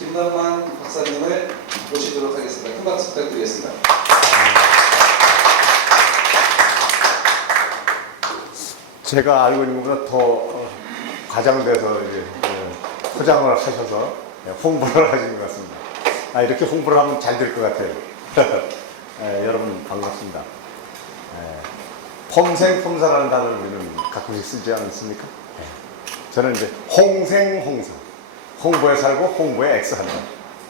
김남만 박사님을 모시도록 하겠습니다. 큰 박수 부탁드리겠습니다. 제가 알고 있는 것보다 더 과장돼서 이제 포장을 하셔서 홍보를 하신 것 같습니다. 이렇게 홍보를 하면 잘 될 것 같아요. 여러분 반갑습니다. 폼생폼사라는 단어를 우리는 가끔씩 쓰지 않습니까? 저는 이제 홍생홍사, 홍보에 살고 홍보에 액수한다,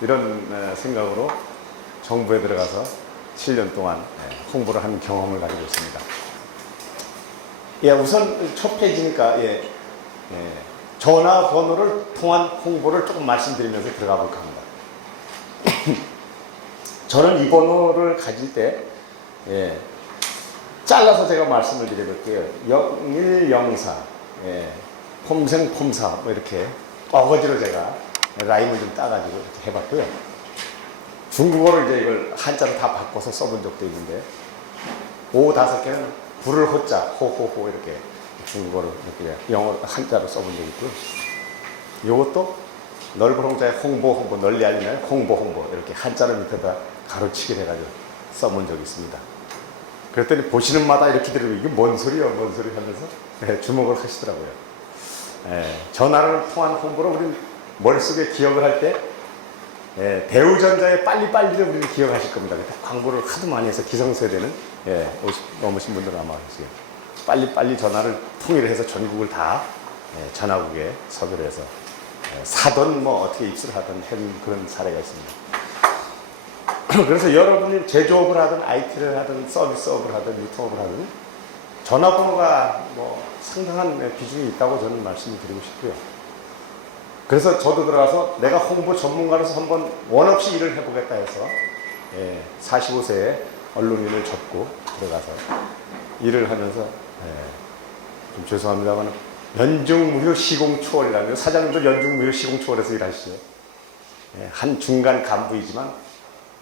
이런 생각으로 정부에 들어가서 7년 동안 홍보를 한 경험을 가지고 있습니다. 우선 첫 페이지니까 전화번호를 통한 홍보를 조금 말씀드리면서 들어가 볼까 합니다. 저는 이 번호를 가질 때 잘라서 제가 말씀을 드려볼게요. 0104 폼생폼사 뭐 이렇게 어거지로 제가 라임을 좀 따가지고 이렇게 해봤고요. 중국어로 이제 이걸 한자로 다 바꿔서 써본 적도 있는데, 5개는 불을 호자 호호호 이렇게 중국어로 이렇게 영어 한자로 써본 적이 있고요. 이것도 넓은 홍자에 홍보 널리 알리면 홍보 이렇게 한자로 밑에다 가로치기 해가지고 써본 적이 있습니다. 그랬더니 보시는 마다 이렇게 들으면 이게 뭔 소리야 하면서 주목을 하시더라고요. 전화를 통한 홍보를 우리 머릿속에 기억을 할 때 대우전자의 빨리빨리를 우리는 기억하실 겁니다. 광고를 하도 많이 해서 기성세대는 넘으신 분들은 아마 아시죠. 빨리빨리 전화를 통일해서 전국을 다 전화국에 섭외를 해서 사던 뭐 어떻게 입수를 하던 그런 사례가 있습니다. 그래서 여러분이 제조업을 하든 IT를 하든 서비스업을 하든 유통업을 하든 전화번호가 뭐 상당한 비중이 있다고 저는 말씀을 드리고 싶고요. 그래서 저도 들어가서 내가 홍보 전문가로서 한번 원 없이 일을 해보겠다 해서 45세에 언론인을 접고 들어가서 일을 하면서 좀 죄송합니다만 연중무휴 시공초월이라는, 사장님도 연중무휴 시공초월에서 일하시죠. 한 중간 간부이지만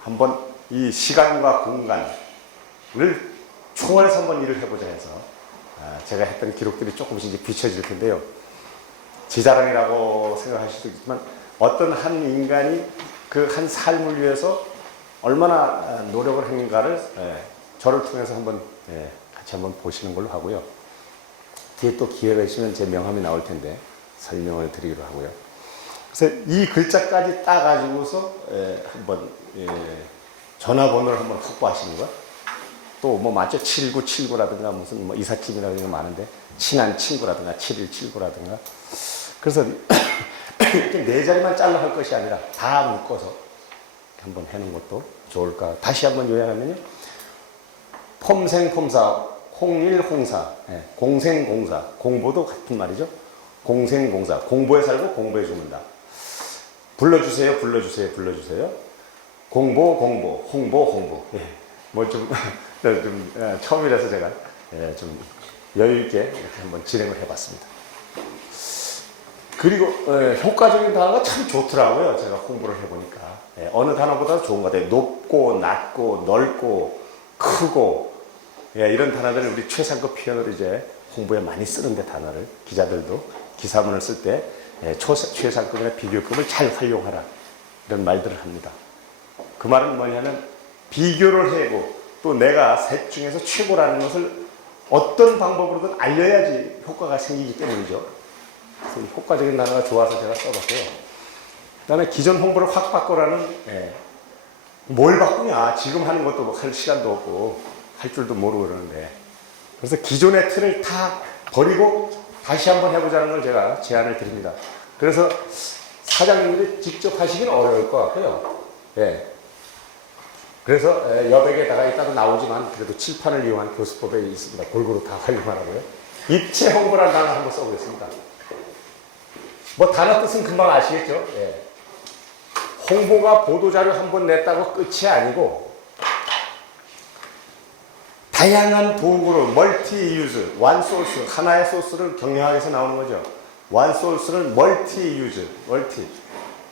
한번 이 시간과 공간을 초월해서 한번 일을 해보자 해서 제가 했던 기록들이 조금씩 이제 비춰질 텐데요. 제 자랑이라고 생각하실 수 있지만 어떤 한 인간이 그 한 삶을 위해서 얼마나 노력을 했는가를 저를 통해서 한번 같이 한번 보시는 걸로 하고요. 뒤에 또 기회가 있으면 제 명함이 나올 텐데 설명을 드리기로 하고요. 그래서 이 글자까지 따가지고서 한번 전화번호를 한번 확보하시는 것. 또 뭐 맞죠? 7979라든가 무슨 뭐 이삿짐이라든가 많은데 친한 친구라든가 7179라든가. 그래서 이렇게 네 자리만 잘라 할 것이 아니라 다 묶어서 한번 해놓은 것도 좋을까. 다시 한번 요약하면요. 폼생폼사, 홍일홍사, 공생공사, 공보도 같은 말이죠. 공생공사, 공부에 살고 공부에 죽는다. 불러주세요. 공보, 홍보. 뭐 좀 처음이라서 제가 좀 여유 있게 이렇게 한번 진행을 해봤습니다. 그리고 효과적인 단어가 참 좋더라고요. 제가 홍보를 해보니까 어느 단어보다 좋은 것 같아요. 높고 낮고 넓고 크고 이런 단어들을 우리 최상급 표현으로 이제 홍보에 많이 쓰는데, 단어를 기자들도 기사문을 쓸 때 최상급이나 비교급을 잘 활용하라, 이런 말들을 합니다. 그 말은 뭐냐면 비교를 하고 또 내가 셋 중에서 최고라는 것을 어떤 방법으로든 알려야지 효과가 생기기 때문이죠. 그래서 효과적인 단어가 좋아서 제가 써봤고요. 그다음에 기존 홍보를 확 바꿔라는, 뭘 바꾸냐, 지금 하는 것도 할 시간도 없고 할 줄도 모르고 그러는데, 그래서 기존의 틀을 다 버리고 다시 한번 해보자는 걸 제가 제안을 드립니다. 그래서 사장님들이 직접 하시기는 어려울 것 같고요. 그래서 여백에다가 이따도 나오지만 그래도 칠판을 이용한 교수법에 있습니다. 골고루 다 활용하라고요. 입체 홍보라는 단어 한번 써보겠습니다. 뭐 단어 뜻은 금방 아시겠죠? 홍보가 보도자료 한번 냈다고 끝이 아니고 다양한 도구로 멀티 유즈, 원 소스, 하나의 소스를 경영학에서 나오는 거죠. 원 소스를 멀티 유즈,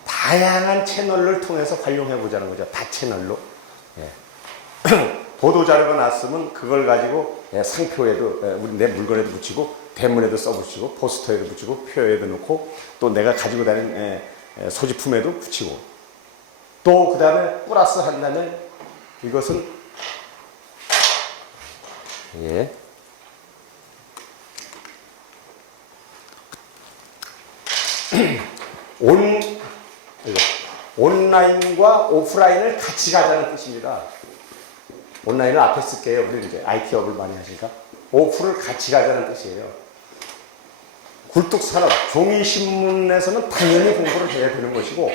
다양한 채널을 통해서 활용해 보자는 거죠. 다 채널로. 보도자료가 났으면 그걸 가지고 상표에도, 내 물건에도 붙이고 대문에도 써붙이고 포스터에도 붙이고 표에도 넣고 또 내가 가지고 다니는 소지품에도 붙이고 또 그 다음에 플러스 한다면 이것은 예. 온라인과 오프라인을 같이 가자는 뜻입니다. 온라인을 앞에 쓸게요. 우리 이제 IT업을 많이 하시니까. 오프를 같이 가자는 뜻이에요. 굴뚝산업, 종이신문에서는 당연히 공부를 해야 되는 것이고,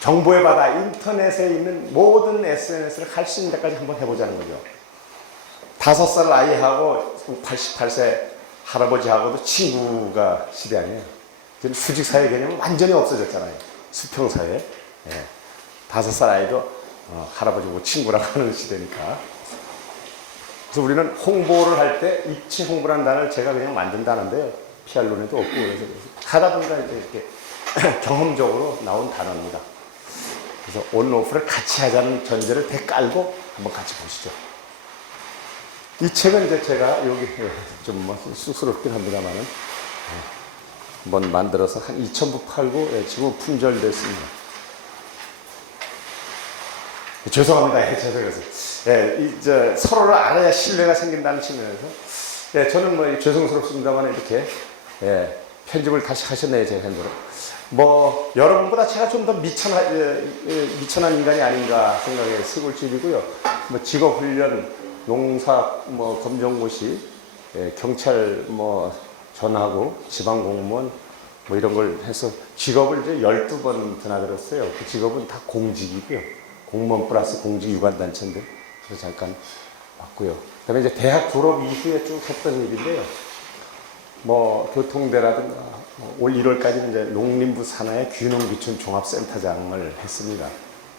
정보의 바다, 인터넷에 있는 모든 SNS를 할 수 있는 데까지 한번 해보자는 거죠. 5살 아이하고 88세 할아버지하고도 친구가 시대 아니에요. 수직사회 개념은 완전히 없어졌잖아요. 수평사회. 예. 5살 아이도 할아버지고 친구라고 하는 시대니까. 그래서 우리는 홍보를 할 때 입체 홍보라는 단어를 제가 그냥 만든다는데요. PR론에도 없고 그래서 하다 보니까 이렇게 경험적으로 나온 단어입니다. 그래서 온오프를 같이 하자는 전제를 대 깔고 한번 같이 보시죠. 이 책은 이제 제가 여기 좀 뭐 쑥스럽긴 합니다만은 한번 만들어서 한 2,000부 팔고 지금 품절됐습니다. 죄송합니다. 예, 죄송해서. 예, 이제 서로를 알아야 신뢰가 생긴다는 측면에서 예, 저는 뭐 죄송스럽습니다만 이렇게 예, 편집을 다시 하셨네요, 제 핸드로. 뭐 여러분보다 제가 좀 더 미천한 인간이 아닌가 생각해 시골집이고요. 뭐 직업 훈련, 농사, 뭐 검정고시, 예, 경찰 뭐 전하고 지방 공무원 뭐 이런 걸 해서 직업을 이제 12번 드나들었어요. 그 직업은 다 공직이고요. 공무원 플러스 공직 유관단체인데 그래서 잠깐 봤고요. 그다음에 이제 대학 졸업 이후에 쭉 했던 일인데요. 뭐 교통대라든가 올 1월까지 이제 농림부 산하의 귀농귀촌 종합센터장을 했습니다.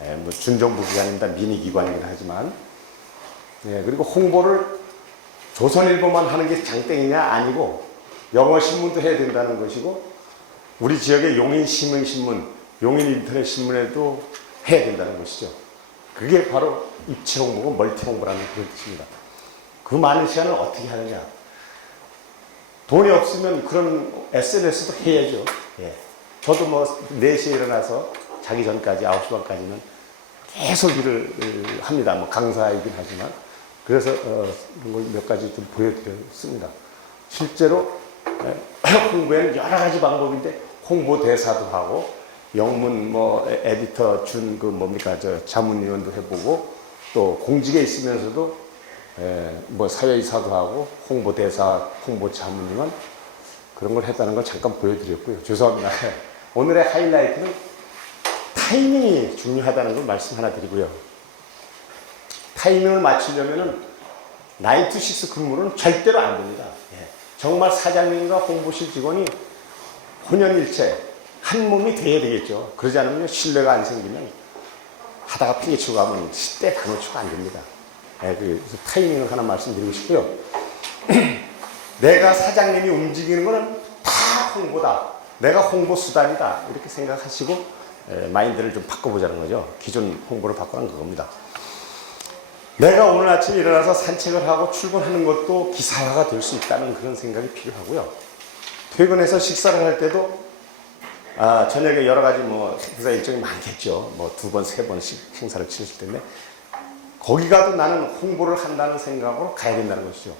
예, 뭐 준정부 기관입니다. 미니 기관이긴 하지만 예, 그리고 홍보를 조선일보만 하는 게 장땡이냐 아니고 영어 신문도 해야 된다는 것이고 우리 지역의 용인시민신문, 용인인터넷신문에도 해야 된다는 것이죠. 그게 바로 입체 홍보고 멀티 홍보라는 그런 뜻입니다. 그 많은 시간을 어떻게 하느냐. 돈이 없으면 그런 SNS도 해야죠. 예. 저도 뭐 4시에 일어나서 자기 전까지 9시 반까지는 계속 일을 합니다. 뭐 강사이긴 하지만. 그래서 이런 걸 몇 가지 좀 보여드렸습니다. 실제로 홍보에는 여러 가지 방법인데 홍보 대사도 하고 영문 뭐 에디터 준 그 뭡니까 저 자문위원도 해보고 또 공직에 있으면서도 뭐 사회이사도 하고 홍보 대사, 홍보 자문위원 그런 걸 했다는 걸 잠깐 보여드렸고요. 죄송합니다. 오늘의 하이라이트는 타이밍이 중요하다는 걸 말씀 하나 드리고요. 타이밍을 맞추려면은 9 to 6 근무는 절대로 안 됩니다. 예. 정말 사장님과 홍보실 직원이 혼연일체 한 몸이 돼야 되겠죠. 그러지 않으면 신뢰가 안 생기면 하다가 핑계치고 가면 시대 다 놓치고 안 됩니다. 예, 그래서 타이밍을 하나 말씀드리고 싶고요. 내가 사장님이 움직이는 거는 다 홍보다. 내가 홍보 수단이다. 이렇게 생각하시고 마인드를 좀 바꿔보자는 거죠. 기존 홍보를 바꾸는 그겁니다. 내가 오늘 아침에 일어나서 산책을 하고 출근하는 것도 기사화가 될 수 있다는 그런 생각이 필요하고요. 퇴근해서 식사를 할 때도 저녁에 여러 가지 뭐 행사 일정이 많겠죠. 뭐 2번, 3번씩 행사를 치르실 텐데 거기 가도 나는 홍보를 한다는 생각으로 가야 된다는 것이죠.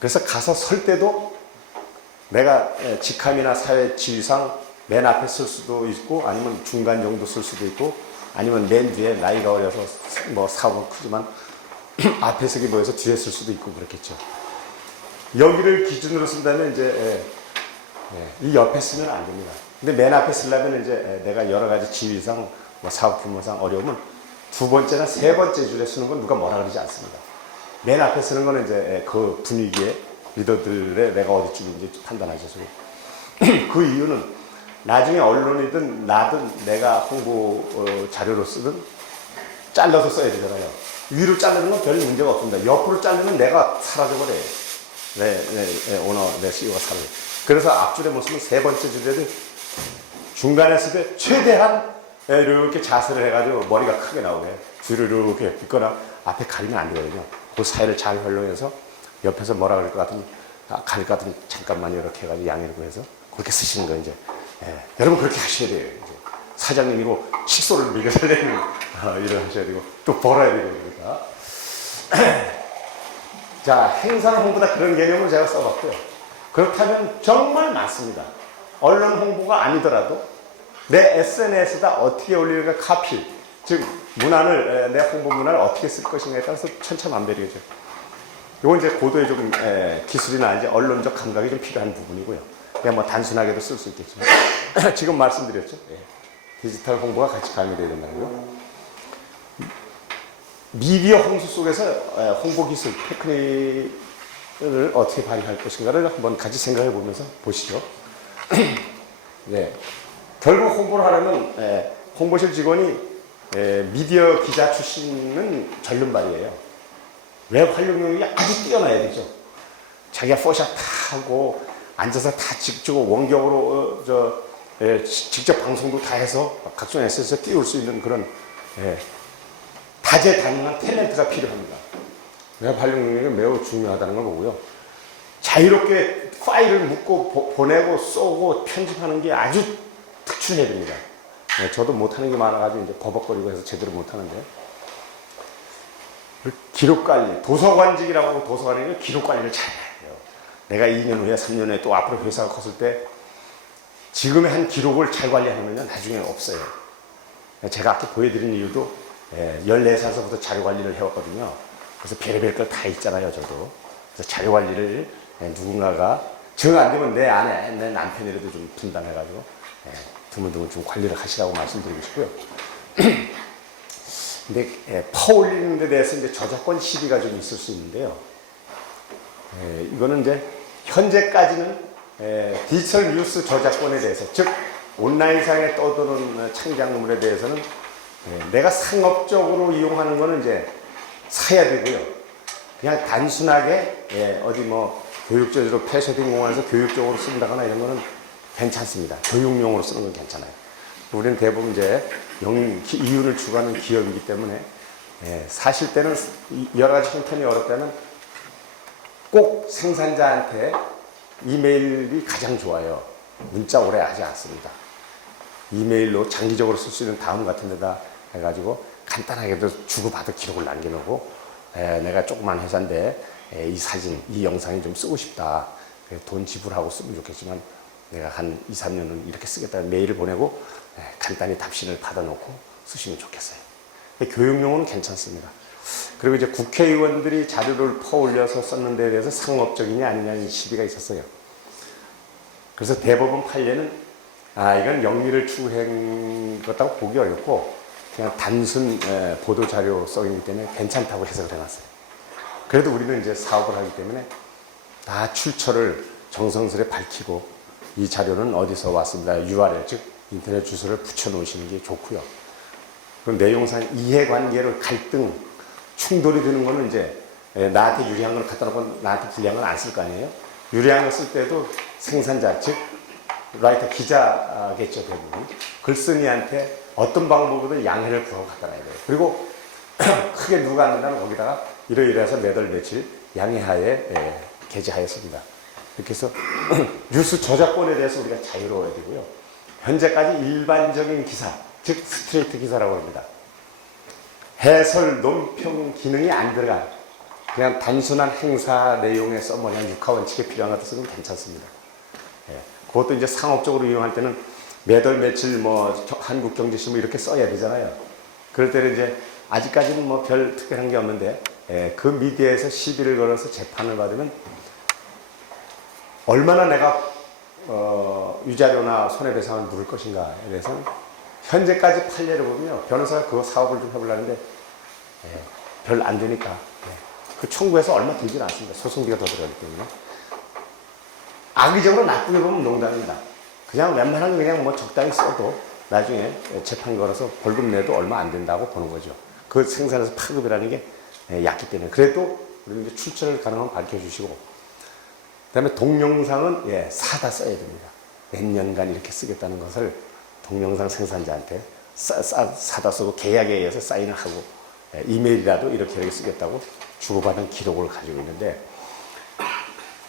그래서 가서 설 때도 내가 직함이나 사회 지위상 맨 앞에 쓸 수도 있고 아니면 중간 정도 쓸 수도 있고 아니면 맨 뒤에 나이가 어려서 뭐 사업은 크지만 앞에 서기 보여서 뒤에 쓸 수도 있고 그렇겠죠. 여기를 기준으로 쓴다면 이제 이 옆에 쓰면 안 됩니다. 근데 맨 앞에 쓰려면 이제 내가 여러 가지 지위상 뭐 사업 규모상 어려우면 2번째나 3번째 줄에 쓰는 건 누가 뭐라 그러지 않습니다. 맨 앞에 쓰는 거는 이제 그 분위기에 리더들의 내가 어디쯤인지 판단하죠. 그 이유는 나중에 언론이든 나든 내가 홍보 자료로 쓰든 잘라서 써야 되잖아요. 위로 자르는 건 별 문제가 없습니다. 옆으로 자르면 내가 사라져버려요. 오너, 내 CEO가 사라져요. 그래서 앞줄에 못 쓰면 3번째 줄에도 중간에 쓸 때 최대한 이렇게 자세를 해가지고 머리가 크게 나오게 뒤로 이렇게 빗거나 앞에 가리면 안 되거든요. 그 사이를 잘 활용해서 옆에서 뭐라 그럴 것 같으면 가릴 것 같으면 잠깐만 이렇게 해가지고 양해를 구해서 그렇게 쓰시는 거예요, 이제. 예, 여러분 그렇게 하셔야 돼요. 이제. 사장님이고 식소를 먹여 살리는 일을 하셔야 되고 또 벌어야 되고 그러니까. 자, 행사 홍보다 그런 개념을 제가 써봤고요. 그렇다면 정말 많습니다. 언론 홍보가 아니더라도 내 SNS에다 어떻게 올리는가 카피, 즉 문안을 내 홍보 문안을 어떻게 쓸 것인가에 따라서 천차만별이죠. 이건 이제 고도의 좀 기술이나 이제 언론적 감각이 좀 필요한 부분이고요. 그냥 뭐 단순하게도 쓸 수 있겠지만 지금 말씀드렸죠. 디지털 홍보가 같이 가미되어야 된다는 거. 미디어 홍수 속에서 홍보 기술, 테크닉을 어떻게 발휘할 것인가를 한번 같이 생각해 보면서 보시죠. 네. 결국 홍보를 하려면 홍보실 직원이 미디어 기자 출신은 절름발이에요. 웹 활용력이 아주 뛰어나야 되죠. 자기가 포샷 다 하고 앉아서 다 찍고 원격으로 직접 방송도 다 해서 각종 SNS에 띄울 수 있는 그런 다재다능한 탤런트가 필요합니다. 웹 활용력이 매우 중요하다는 걸 보고요. 자유롭게 파일을 묶고 보내고 쏘고 편집하는 게 아주 특출해야 됩니다. 저도 못하는 게 많아가지고 이제 버벅거리고 해서 제대로 못하는데. 기록 관리, 도서관직이라고 하고 도서관에는 기록 관리를 잘해야 돼요. 내가 2년 후에 3년 후에 또 앞으로 회사가 컸을 때 지금의 한 기록을 잘 관리하면 나중에 없어요. 제가 아까 보여드린 이유도 14살서부터 자료 관리를 해왔거든요. 그래서 별의별 걸 다 있잖아요, 저도. 그래서 자료 관리를 누군가가 정 안 되면 내 아내, 내 남편이라도 좀 분담해가지고 드문드문 좀 관리를 하시라고 말씀드리고 싶고요. 근데 퍼올리는 데 대해서 이제 저작권 시비가 좀 있을 수 있는데요. 이거는 이제 현재까지는 디지털 뉴스 저작권에 대해서, 즉 온라인상에 떠도는 창작물에 대해서는 내가 상업적으로 이용하는 거는 이제 사야 되고요. 그냥 단순하게 어디 뭐 교육적으로 패셔딩 공원에서 교육적으로 쓴다거나 이런 거는 괜찮습니다. 교육용으로 쓰는 건 괜찮아요. 우리는 대부분 이제 이윤을 추구하는 기업이기 때문에 사실 때는 여러 가지 형편이 어렵다면 꼭 생산자한테 이메일이 가장 좋아요. 문자 오래 하지 않습니다. 이메일로 장기적으로 쓸 수 있는 다음 같은 데다 해가지고 간단하게도 주고받아 기록을 남겨놓고 내가 조그만 회사인데 이 사진, 이 영상이 좀 쓰고 싶다. 돈 지불하고 쓰면 좋겠지만 내가 한 2, 3년은 이렇게 쓰겠다는 메일을 보내고 간단히 답신을 받아놓고 쓰시면 좋겠어요. 교육용은 괜찮습니다. 그리고 이제 국회의원들이 자료를 퍼올려서 썼는 데에 대해서 상업적이냐 아니냐는 시비가 있었어요. 그래서 대법원 판례는 이건 영리를 추구한 것다고 보기 어렵고 그냥 단순 보도자료 써이기 때문에 괜찮다고 해석을 해놨어요. 그래도 우리는 이제 사업을 하기 때문에 다 출처를 정성스레 밝히고 이 자료는 어디서 왔습니다. URL, 즉 인터넷 주소를 붙여놓으시는 게 좋고요. 그 내용상 이해관계를 갈등, 충돌이 되는 거는 이제 나한테 유리한 걸 갖다 놓고 나한테 불리한 건 안 쓸 거 아니에요. 유리한 걸 쓸 때도 생산자, 즉 라이터, 기자겠죠, 대부분. 글쓴이한테 어떤 방법으로든 양해를 구하고 갖다 놔야 돼요. 그리고 크게 누가 안 된다면 거기다가 이러이러해서 몇 월 며칠 양해하에 게재하였습니다. 이렇게 해서 뉴스 저작권에 대해서 우리가 자유로워야 되고요. 현재까지 일반적인 기사, 즉 스트레이트 기사라고 합니다. 해설, 논평 기능이 안 들어간 그냥 단순한 행사 내용에 써머냥 육하원칙에 필요한 것도 쓰면 괜찮습니다. 그것도 이제 상업적으로 이용할 때는 매달 며칠 뭐 한국경제신문 이렇게 써야 되잖아요. 그럴 때는 이제 아직까지는 뭐 별 특별한 게 없는데 그 미디어에서 시비를 걸어서 재판을 받으면 얼마나 내가 위자료나 손해배상을 물을 것인가에 대해서는 현재까지 판례를 보면요. 변호사가 그 사업을 좀 해보려는데 별 안 되니까 그 청구해서 얼마 들지는 않습니다. 소송비가 더 들어가기 때문에. 악의적으로 나쁘게 보면 농담입니다. 그냥 웬만하면 그냥 뭐 적당히 써도 나중에 재판 걸어서 벌금 내도 얼마 안 된다고 보는 거죠. 그 생산에서 파급이라는 게 얕기 때문에. 그래도 우리는 이제 출처를 가능하면 밝혀주시고, 그 다음에 동영상은 사다 써야 됩니다. 몇 년간 이렇게 쓰겠다는 것을 동영상 생산자한테 사다 쓰고 계약에 의해서 사인을 하고 이메일이라도 이렇게 쓰겠다고 주고받은 기록을 가지고 있는데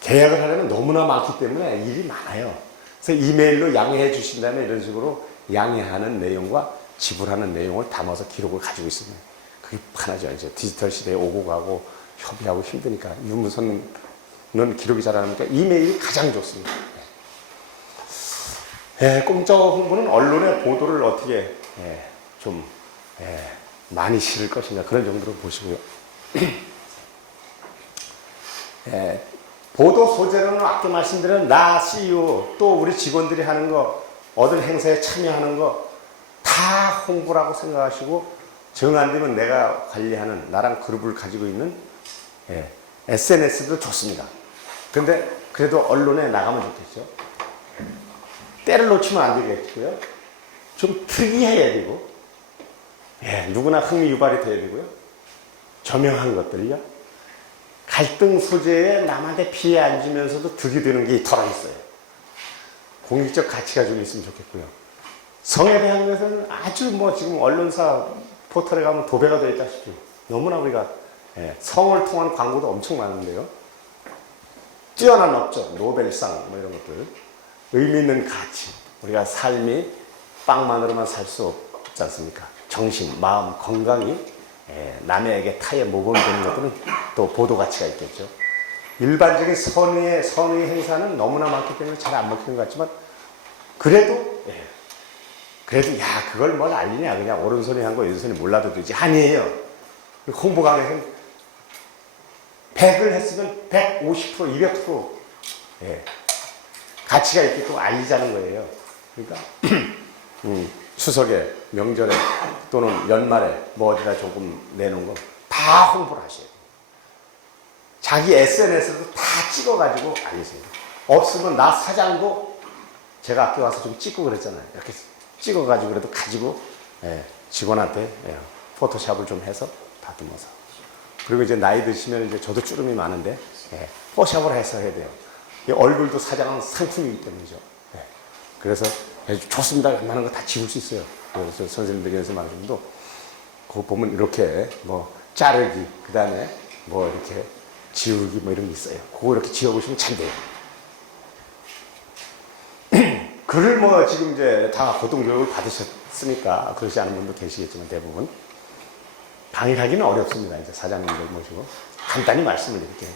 계약을 하려면 너무나 많기 때문에 일이 많아요. 그래서 이메일로 양해해 주신다면 이런 식으로 양해하는 내용과 지불하는 내용을 담아서 기록을 가지고 있습니다. 그게 편하죠. 이제 디지털 시대에 오고 가고 협의하고 힘드니까 유무선은 기록이 잘 안 하니까 이메일이 가장 좋습니다. 공짜와 홍보는 언론의 보도를 어떻게 좀 많이 실을 것인가 그런 정도로 보시고요. 보도 소재로는 아까 말씀드린 나 CEO 또 우리 직원들이 하는 거 어떤 행사에 참여하는 거 다 홍보라고 생각하시고 정 안 되면 내가 관리하는 나랑 그룹을 가지고 있는 SNS도 좋습니다. 근데 그래도 언론에 나가면 좋겠죠. 때를 놓치면 안 되겠고요. 좀 특이해야 되고 누구나 흥미 유발이 돼야 되고요. 저명한 것들요. 갈등 소재에 남한테 피해 안 주면서도 득이 되는 게 덜어 있어요. 공익적 가치가 좀 있으면 좋겠고요. 성에 대한 것은 아주 지금 언론사 포털에 가면 도배가 되어 있다시피 너무나 우리가 성을 통한 광고도 엄청 많은데요. 뛰어난 업적, 노벨상 이런 것들, 의미 있는 가치, 우리가 삶이 빵만으로만 살 수 없지 않습니까? 정신, 마음, 건강이 남에게 타에 모범되는 것들은 또 보도 가치가 있겠죠. 일반적인 선의 행사는 너무나 많기 때문에 잘 안 먹히는 것 같지만 그래도 야 그걸 뭘 알리냐 그냥 오른손이 한 거 왼손이 몰라도 되지 아니에요. 홍보 강의는 100을 했으면 150%, 200% 가치가 있게끔 알리자는 거예요. 그러니까 추석에 명절에 또는 연말에 어디다 조금 내놓은 거 다 홍보를 하셔야 돼요. 자기 SNS도 다 찍어가지고 알리세요. 없으면 나 사장도 제가 학교 와서 좀 찍고 그랬잖아요. 이렇게 찍어가지고 그래도 가지고 직원한테 포토샵을 좀 해서 다듬어서 그리고 이제 나이 드시면 이제 저도 주름이 많은데 포샵을 해서 해야 돼요. 이 얼굴도 사장은 상품이기 때문이죠. 그래서 좋습니다. 웬만한 거 다 지울 수 있어요. 그래서 선생님들이 연습 말씀도 그거 보면 이렇게 자르기 그 다음에 이렇게 지우기 이런 게 있어요. 그거 이렇게 지워보시면 잘 돼요. 글을 지금 이제 다 고등교육을 받으셨으니까 그러지 않은 분도 계시겠지만 대부분 강의하기는 어렵습니다. 이제 사장님들 모시고 간단히 말씀을 드릴게요.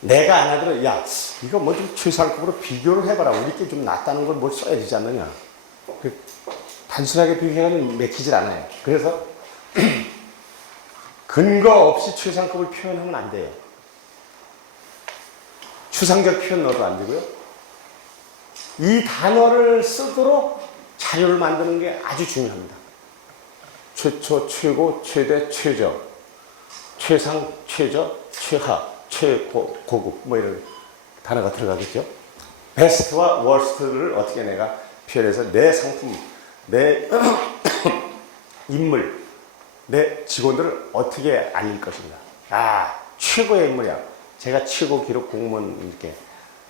내가 안 하더라도 야 이거 좀 최상급으로 비교를 해봐라. 우리께 좀 낫다는 걸 써야 되지 않느냐. 단순하게 비교하면 맥히질 않아요. 그래서 근거 없이 최상급을 표현하면 안 돼요. 추상적 표현 넣어도 안 되고요. 이 단어를 쓰도록 자료를 만드는 게 아주 중요합니다. 최초, 최고, 최대, 최저, 최상, 최저, 최하, 최고급 이런 단어가 들어가겠죠. 베스트와 워스트를 어떻게 내가 표현해서 내 상품, 내 인물, 내 직원들을 어떻게 알릴 것인가. 최고의 인물이야. 제가 최고 기록 공무원 이렇게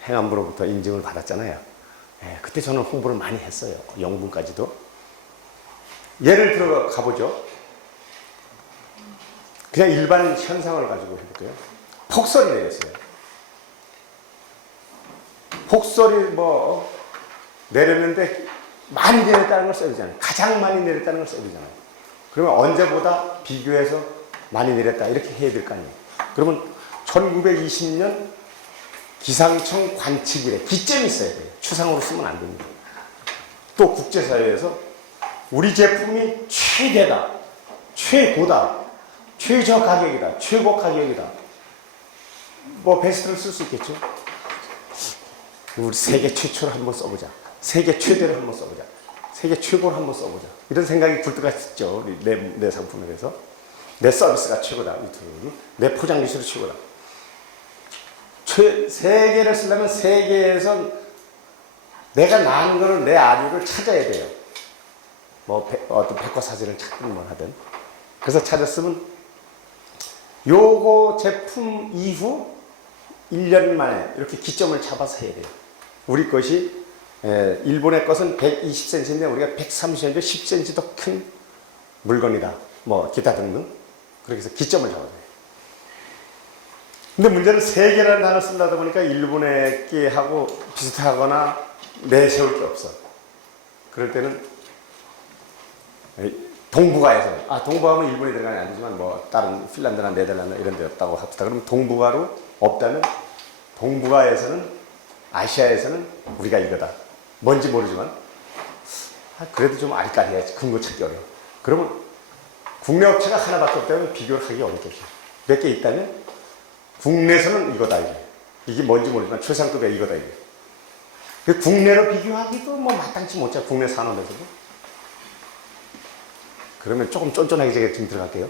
행안부로부터 인증을 받았잖아요. 그때 저는 홍보를 많이 했어요. 영분까지도. 예를 들어 가보죠. 그냥 일반 현상을 가지고 해볼게요. 폭설이 내렸어요. 폭설이 내렸는데 많이 내렸다는 걸 써야 되잖아요. 가장 많이 내렸다는 걸 써야 되잖아요. 그러면 언제보다 비교해서 많이 내렸다 이렇게 해야 될 거 아니에요. 그러면 1920년 기상청 관측일에 기점이 있어야 돼요. 추상으로 쓰면 안 됩니다. 또 국제사회에서 우리 제품이 최대다, 최고다, 최저 가격이다, 최고 가격이다. 베스트를 쓸 수 있겠죠. 우리 세계 최초를 한번 써보자. 세계 최대를 한번 써보자. 세계 최고를 한번 써보자. 이런 생각이 굴뚝같죠. 내 상품에 대해서. 내 서비스가 최고다. 내 포장 기술이 최고다. 세계를 쓰려면 세계에서 내가 나은 거를 내 아류를 찾아야 돼요. 어떤 백과사전을 찾든 하든. 그래서 찾았으면 요거 제품 이후 1년 만에 이렇게 기점을 잡아서 해야 돼요. 우리 것이 일본의 것은 120cm인데 우리가 130cm, 10cm 더 큰 물건이다. 기타 등등. 그렇게 해서 기점을 잡아야 돼요. 근데 문제는 세계라는 단어를 쓰려다 보니까 일본의 게하고 비슷하거나 내세울 게 없어. 그럴 때는 동북아에서, 동북아면 일본이 들어가면 안 되지만 뭐 다른 핀란드나 네덜란드 이런 데 없다고 합시다. 그럼 동북아로 없다면 동북아에서는, 아시아에서는 우리가 이거다. 뭔지 모르지만 그래도 좀 알까리해야지. 근거 찾기 어려워. 그러면 국내 업체가 하나밖에 없다면 비교를 하기 어렵겠죠. 몇 개 있다면 국내에서는 이거다 이게. 이게 뭔지 모르지만 최상급의 이거다 이게. 국내로 비교하기도 뭐 마땅치 못해. 국내 산업에서도. 그러면 조금 쫀쫀하게 제가 지금 들어갈게요.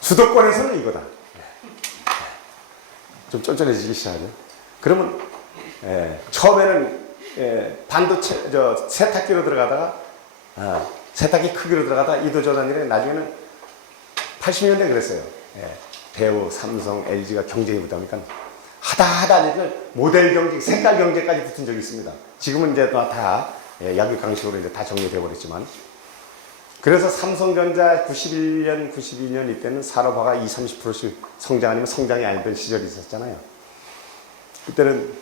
수도권에서는 이거다. 좀 쫀쫀해지기 시작하죠. 그러면 처음에는 반도체 세탁기로 들어가다가 세탁기 크기로 들어가다가 이도저도하는데 나중에는 80년대 그랬어요. 대우, 삼성, LG가 경쟁이 붙다 보니까 하다 모델 경쟁, 색깔 경쟁까지 붙은 적이 있습니다. 지금은 이제 다 약육강식으로 이제 다 정리되어 버렸지만, 그래서 삼성전자 91년, 92년 이때는 산업화가 20-30%씩 성장 아니면 성장이 아니던 시절이 있었잖아요. 그때는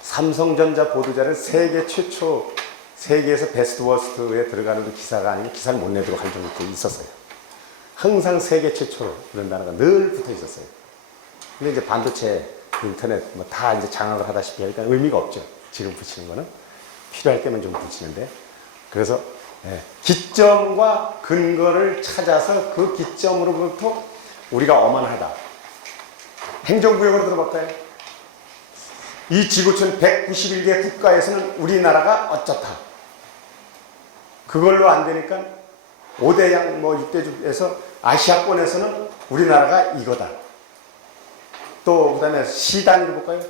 삼성전자 보드자를 세계 최초, 세계에서 베스트 워스트에 들어가는 기사가 아니면 기사를 못 내도록 할 정도로 있었어요. 항상 세계 최초로 그런 단어가 늘 붙어 있었어요. 근데 이제 반도체, 인터넷 뭐 다 이제 장악을 하다시피 하니까 의미가 없죠. 지금 붙이는 거는 필요할 때만 좀 붙이는데, 그래서 기점과 근거를 찾아서 그 기점으로부터 우리가 어만하다. 행정구역으로 들어볼까요? 이 지구촌 191개 국가에서는 우리나라가 어쩌다. 그걸로 안 되니까 5대양 뭐 6대주에서 아시아권에서는 우리나라가 이거다. 또 그다음에 시 단위로 볼까요?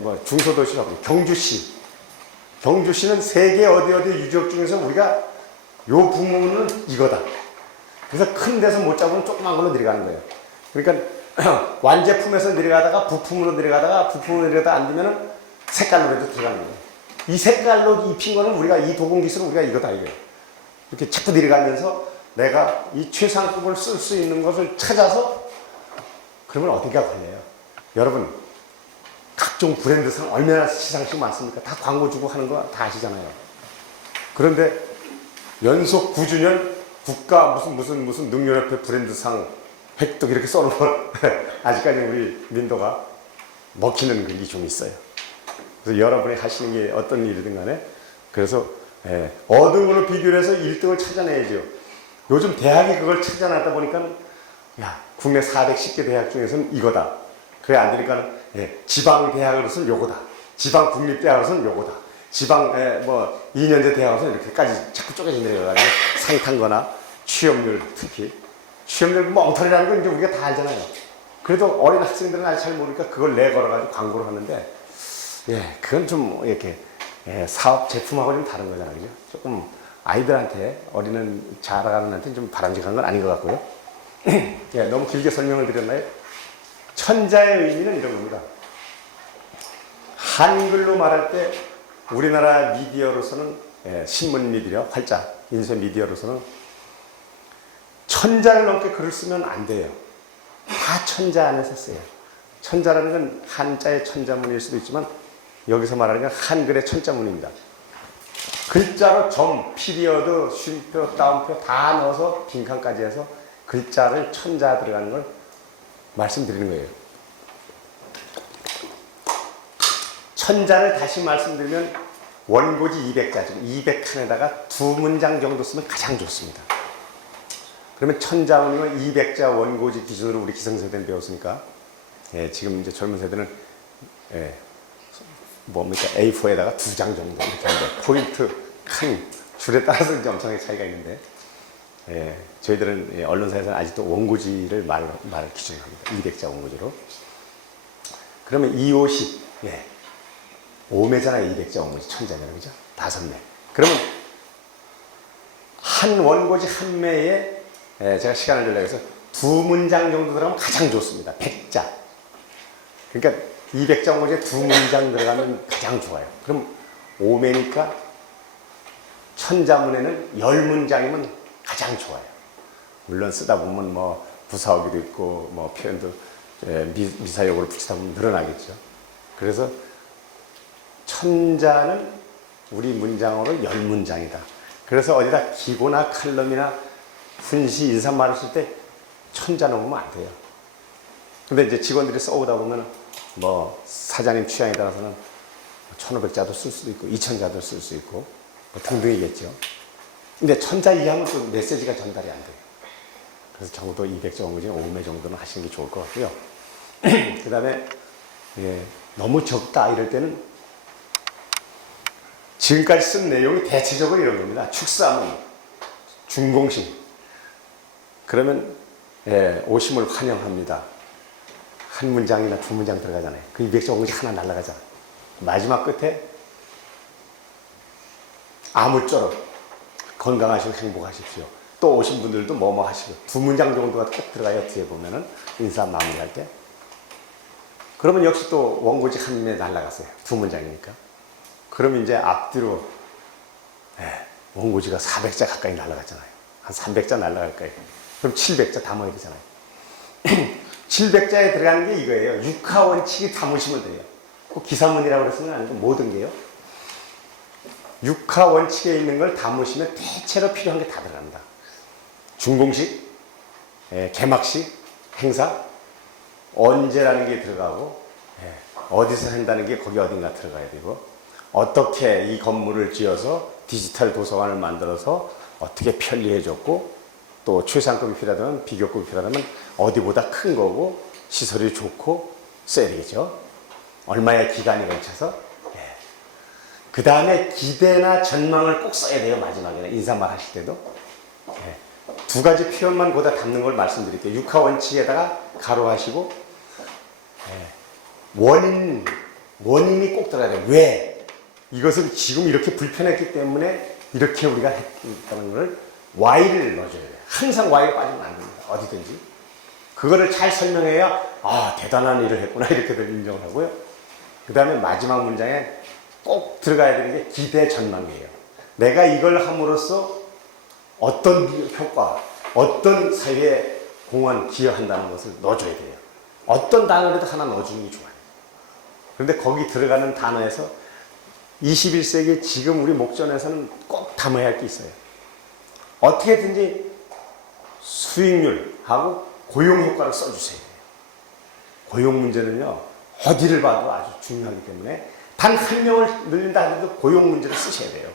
뭐 중소도시라고 경주시. 경주시는 세계 어디 유적 중에서 우리가 요 부문은 이거다. 그래서 큰 데서 못 잡으면 조그만 걸로 내려가는 거예요. 그러니까 완제품에서 내려가다가 부품으로 내려가다 안 되면은 색깔로라도 들어가는 거예요. 이 색깔로 입힌 거는 우리가 이 도공 기술은 우리가 이거다 이거예요. 이렇게 자꾸 내려가면서 내가 이 최상급을 쓸 수 있는 것을 찾아서, 그러면 어디가 걸려요. 여러분, 각종 브랜드상 얼마나 시상식 많습니까? 다 광고 주고 하는 거 다 아시잖아요. 그런데 연속 9주년 국가 무슨 능력협회 브랜드상 획득 이렇게 써놓은 걸 아직까지 우리 민도가 먹히는 그게 좀 있어요. 그래서 여러분이 하시는 게 어떤 일이든 간에, 그래서 어등으로 비교를 해서 1등을 찾아내야죠. 요즘 대학이 그걸 찾아내다 보니까 국내 410개 대학 중에서는 이거다. 그게 안 되니까 지방 대학으로서는 요거다. 지방 국립대학으로서는 요거다. 지방 2년제 대학으로서는 이렇게까지 자꾸 쪼개져 내려가지고 상 탄 거나 취업률, 특히 취업률 엉터리라는 건 이제 우리가 다 알잖아요. 그래도 어린 학생들은 아직 잘 모르니까 그걸 내걸어가지고 광고를 하는데, 그건 좀 이렇게 사업 제품하고 좀 다른 거잖아요. 그죠? 조금 아이들한테, 어리는 자라가는 한테는 좀 바람직한 건 아닌 것 같고요. 너무 길게 설명을 드렸나요? 천자의 의미는 이런 겁니다. 한글로 말할 때 우리나라 미디어로서는, 신문 미디어, 활자, 인쇄 미디어로서는 천자를 넘게 글을 쓰면 안 돼요. 다 천자 안에서 써요. 천자라는 건 한자의 천자문일 수도 있지만 여기서 말하는 건 한글의 천자문입니다. 글자로 점, 피리어드, 쉼표, 다운표 다 넣어서 빈칸까지 해서 글자를 천자 들어가는 걸 말씀드리는 거예요. 천자를 다시 말씀드리면 원고지 200자, 200칸에다가 2문장 정도 쓰면 가장 좋습니다. 그러면 천자문이면 200자 원고지 기준으로 우리 기성세대는 배웠으니까, 지금 이제 젊은 세대는 A4에다가 2장 정도 이렇게 하는데, 포인트, 칸, 줄에 따라서 이제 엄청나게 차이가 있는데, 저희들은 언론사에서는 아직도 원고지를 말을 기준으로 합니다. 200자 원고지로. 그러면 250, 5매잖아요. 200자 원고지 천자면, 그죠? 5매. 그러면 한 원고지 한 매에 제가 시간을 들려고 해서 2문장 정도 들어가면 가장 좋습니다. 100자. 그러니까 200자 원고지에 2문장 들어가면 가장 좋아요. 그럼 5매니까 천자문에는 10문장이면 가장 좋아요. 물론 쓰다 보면 부사어기도 있고 뭐 표현도 미사역으로 붙이다 보면 늘어나겠죠. 그래서 천자는 우리 문장어로 열문장이다. 그래서 어디다 기고나 칼럼이나 훈시 인사말을 쓸 때 천자 넣으면 안 돼요. 근데 이제 직원들이 써오다 보면 뭐 사장님 취향에 따라서는 1500자도 쓸 수도 있고 2000자도 쓸 수 있고 뭐 등등이겠죠. 근데 천자 이하면 또 메시지가 전달이 안 돼요. 그래서 적어도 200자 원고지 5매 정도는 하시는 게 좋을 것 같고요. 그 다음에 너무 적다 이럴 때는 지금까지 쓴 내용이 대체적으로 이런 겁니다. 축사문, 중공심. 그러면 오심을 환영합니다. 한 문장이나 두 문장 들어가잖아요. 그 200자 원고지 하나 날아가잖아요. 마지막 끝에 아무쪼록 건강하시고 행복하십시오. 또 오신 분들도 뭐뭐 하시고 두 문장 정도가 꼭 들어가요. 뒤에 보면은 인사 마무리할 때. 그러면 역시 또 원고지 한 매 날아갔어요. 두 문장이니까. 그러면 이제 앞뒤로 원고지가 400자 가까이 날아갔잖아요. 한 300자 날아갈 거예요. 그럼 700자 담아야 되잖아요. 700자에 들어가는 게 이거예요. 육하원칙이 담으시면 돼요. 꼭 기사문이라고 그랬으면 아니고 모든 게요. 육하원칙에 있는 걸 담으시면 대체로 필요한 게 다 들어간다. 준공식, 개막식, 행사, 언제라는 게 들어가고 어디서 한다는 게 거기 어딘가 들어가야 되고 어떻게 이 건물을 지어서 디지털 도서관을 만들어서 어떻게 편리해졌고 또 최상급이 필요하다면 비교급이 필요하다면 어디보다 큰 거고 시설이 좋고 써야 되겠죠. 얼마의 기간이 걸쳐서 그 다음에 기대나 전망을 꼭 써야 돼요. 마지막에는 인사말 하실 때도 두 가지 표현만 거기다 담는 걸 말씀드릴게요. 육하 원칙에다가 가로하시고 원인이 꼭 들어가야 돼요. 왜? 이것은 지금 이렇게 불편했기 때문에 이렇게 우리가 했다는 걸 Y를 넣어줘야 돼요. 항상 Y가 빠지면 안 됩니다. 어디든지. 그거를 잘 설명해야 대단한 일을 했구나 이렇게들 인정을 하고요. 그 다음에 마지막 문장에 꼭 들어가야 되는 게 기대 전망이에요. 내가 이걸 함으로써 어떤 효과, 어떤 사회에 공헌, 기여한다는 것을 넣어줘야 돼요. 어떤 단어라도 하나 넣어주는 게 좋아요. 그런데 거기 들어가는 단어에서 21세기 지금 우리 목전에서는 꼭 담아야 할 게 있어요. 어떻게든지 수익률하고 고용 효과를 써주세요. 고용 문제는요, 어디를 봐도 아주 중요하기 때문에 단 한 명을 늘린다 하더라도 고용 문제를 쓰셔야 돼요.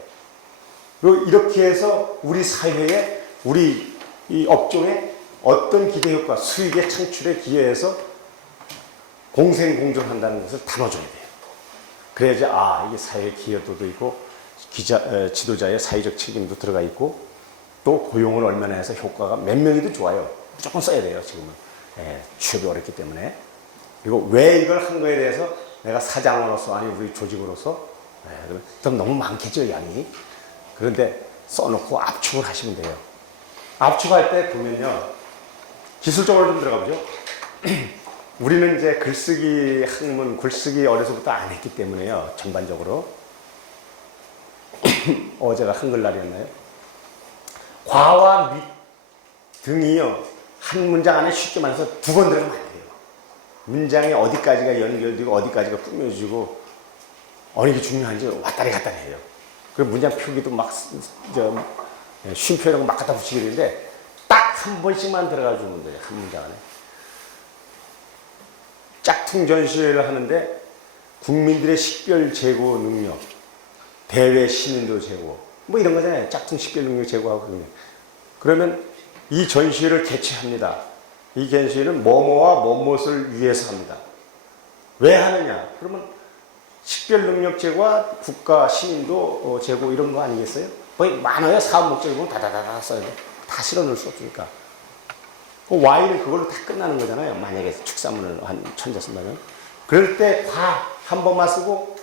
그리고 이렇게 해서 우리 사회에, 우리 이 업종에 어떤 기대 효과, 수익의 창출에 기여해서 공생공존한다는 것을 담아줘야 돼요. 그래야지 이게 사회 기여도도 있고 지도자의 사회적 책임도 들어가 있고 또 고용을 얼마나 해서 효과가 몇 명이도 좋아요. 무조건 써야 돼요. 지금은 취업이 어렵기 때문에. 그리고 왜 이걸 한 거에 대해서 내가 사장으로서 아니 우리 조직으로서 그럼 너무 많겠죠 양이. 그런데 써놓고 압축을 하시면 돼요. 압축할 때 보면요 기술적으로 좀 들어가 보죠. 우리는 이제 글쓰기 학문, 글쓰기 어려서부터 안 했기 때문에요. 전반적으로. 어제가 한글날이었나요? 과와 및 등이요. 한 문장 안에 쉽게 말해서 두 번 들어가면 안 돼요. 문장이 어디까지가 연결되고 어디까지가 꾸며지고 어느 게 중요한지 왔다리 갔다리 해요. 그 문장 표기도 막 쉼표 이런 거 막 갖다 붙이게 되는데 딱 한 번씩만 들어가 주면 돼요. 한 문장 안에. 짝퉁 전시회를 하는데 국민들의 식별 제고 능력, 대외 시민도 제고, 뭐 이런 거잖아요. 짝퉁 식별 능력 제고하고 그러면. 그러면 이 전시회를 개최합니다. 이 전시회는 뭐뭐와 뭐뭇을 위해서 합니다. 왜 하느냐? 그러면 식별 능력 제고와 국가 시민도 제고 이런 거 아니겠어요? 거의 많아요. 사업 목적이 보면 다다다다 써야 돼. 다 실어 넣을 수 없으니까. Y는 그걸로 다 끝나는 거잖아요. 만약에 축사문을 한 1000자 쓴다면. 그럴 때 과 한 번만 쓰고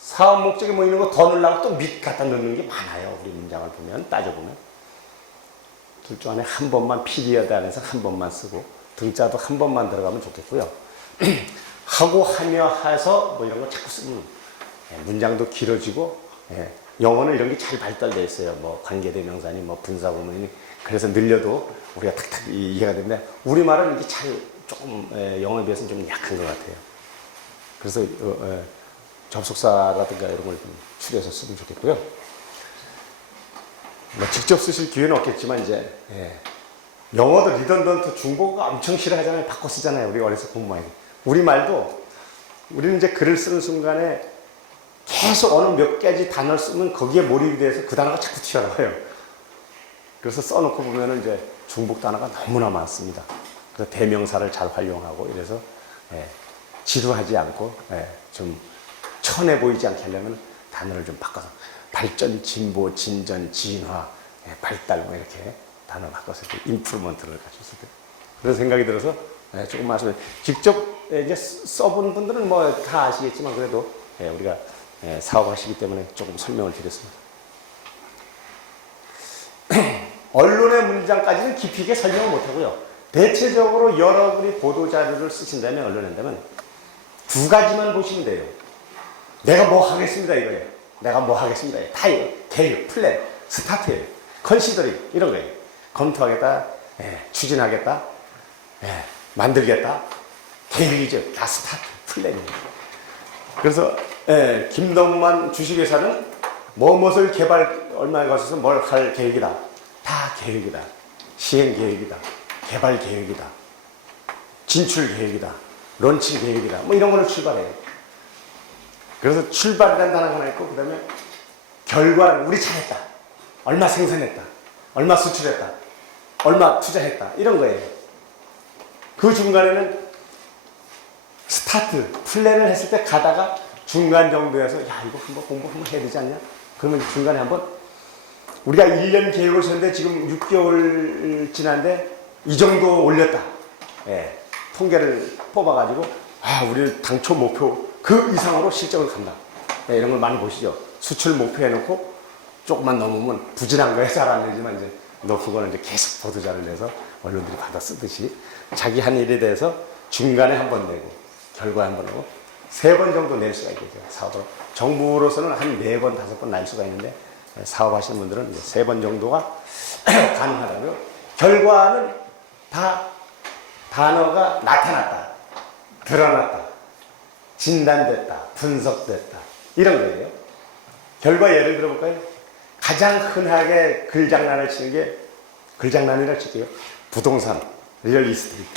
사업 목적에 뭐 있는 거 더 넣으려고 또 밑 갖다 넣는 게 많아요. 우리 문장을 보면, 따져보면. 둘 중 안에 한 번만 피리어드 안에서 한 번만 쓰고 등자도 한 번만 들어가면 좋겠고요. 하고 하며 해서 뭐 이런 거 자꾸 쓰면 문장도 길어지고 영어는 이런 게 잘 발달되어 있어요. 뭐 관계대명사니 뭐 분사구문이니 그래서 늘려도 우리가 탁탁 이해가 되는데 우리말은 이게 잘 조금 영어에 비해서는 좀 약한 것 같아요. 그래서 접속사라든가 이런 걸 좀 추려서 쓰면 좋겠고요. 뭐 직접 쓰실 기회는 없겠지만 이제 영어도 리던던트 중국어가 엄청 싫어하잖아요. 바꿔 쓰잖아요. 우리 어려서 공부 많이. 우리말도 우리는 이제 글을 쓰는 순간에 계속 어느 몇 가지 단어를 쓰면 거기에 몰입이 돼서 그 단어가 자꾸 튀어나와요. 그래서 써놓고 보면은 이제 중복 단어가 너무나 많습니다. 그래서 대명사를 잘 활용하고 이래서 지루하지 않고 좀 천해 보이지 않게 하려면 단어를 좀 바꿔서 발전, 진보, 진전, 진화, 발달 뭐 이렇게 단어 바꿔서 임프루먼트를 가졌을 때 그런 생각이 들어서 조금 말씀을 직접 이제 써본 분들은 뭐 다 아시겠지만 그래도 우리가 사업하시기 때문에 조금 설명을 드렸습니다. 언론의 문장까지는 깊이 있게 설명을 못하고요. 대체적으로 여러분이 보도자료를 쓰신다면 언론에 한다면 두 가지만 보시면 돼요. 내가 뭐 하겠습니다 이거예요. 내가 뭐 하겠습니다. 다 계획, 플랜, 스타트예요. 컨시더링 이런 거예요. 검토하겠다, 추진하겠다, 만들겠다. 계획이죠. 다 스타트, 플랜이에요. 그래서 김덕만 주식회사는 무엇을 개발 얼마에 걸쳐서 뭘 할 계획이다. 다 계획이다. 시행 계획이다. 개발 계획이다. 진출 계획이다. 런치 계획이다. 뭐 이런 거를 출발해요. 그래서 출발이라는 단어가 하나 있고 그 다음에 결과 우리 잘했다. 얼마 생산했다. 얼마 수출했다. 얼마 투자했다. 이런 거예요. 그 중간에는 스타트, 플랜을 했을 때 가다가 중간 정도에서 야 이거 한번 공부 한번 해야 되지 않냐? 그러면 중간에 한번 우리가 1년 계획을 세웠는데 지금 6개월 지났는데 이 정도 올렸다. 통계를 뽑아가지고 우리 당초 목표 그 이상으로 실적을 간다. 이런 걸 많이 보시죠. 수출 목표 해놓고 조금만 넘으면 부진한 거에 잘 안 되지만 이제 높은 거는 이제 계속 보도자를 내서 언론들이 받아 쓰듯이 자기 한 일에 대해서 중간에 한 번 내고 결과에 한 번 내고 3번 정도 낼 수가 있겠죠. 사업을. 정부로서는 한 4번, 5번 날 수가 있는데 사업하시는 분들은 이제 3번 정도가 가능하다고요. 결과는 다 단어가 나타났다, 드러났다, 진단됐다, 분석됐다 이런 거예요. 결과 예를 들어볼까요? 가장 흔하게 글장난을 치는 게 글장난이라고 칠게요. 부동산, 리얼 이스테이트,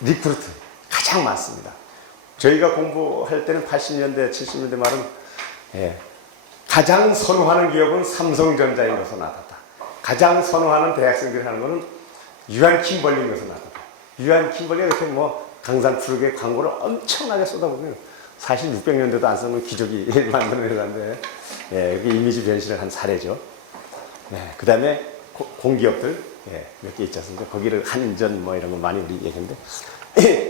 리크루트 가장 많습니다. 저희가 공부할 때는 80년대, 70년대 말은 가장 선호하는 기업은 삼성전자인 것으로 나왔다. 가장 선호하는 대학생들이 하는 것은 유한 킴벌리인 것으로 나왔다. 유한 킴벌리가 이렇게 뭐 강산 트럭에 광고를 엄청나게 쏟아보면 사실 600년대도 안 쓰는 기적이 만들어내는데 이게 이미지 변신을 한 사례죠. 그 다음에 공기업들 몇 개 있지 않습니까? 거기를 한전 뭐 이런 거 많이 우리 얘기했는데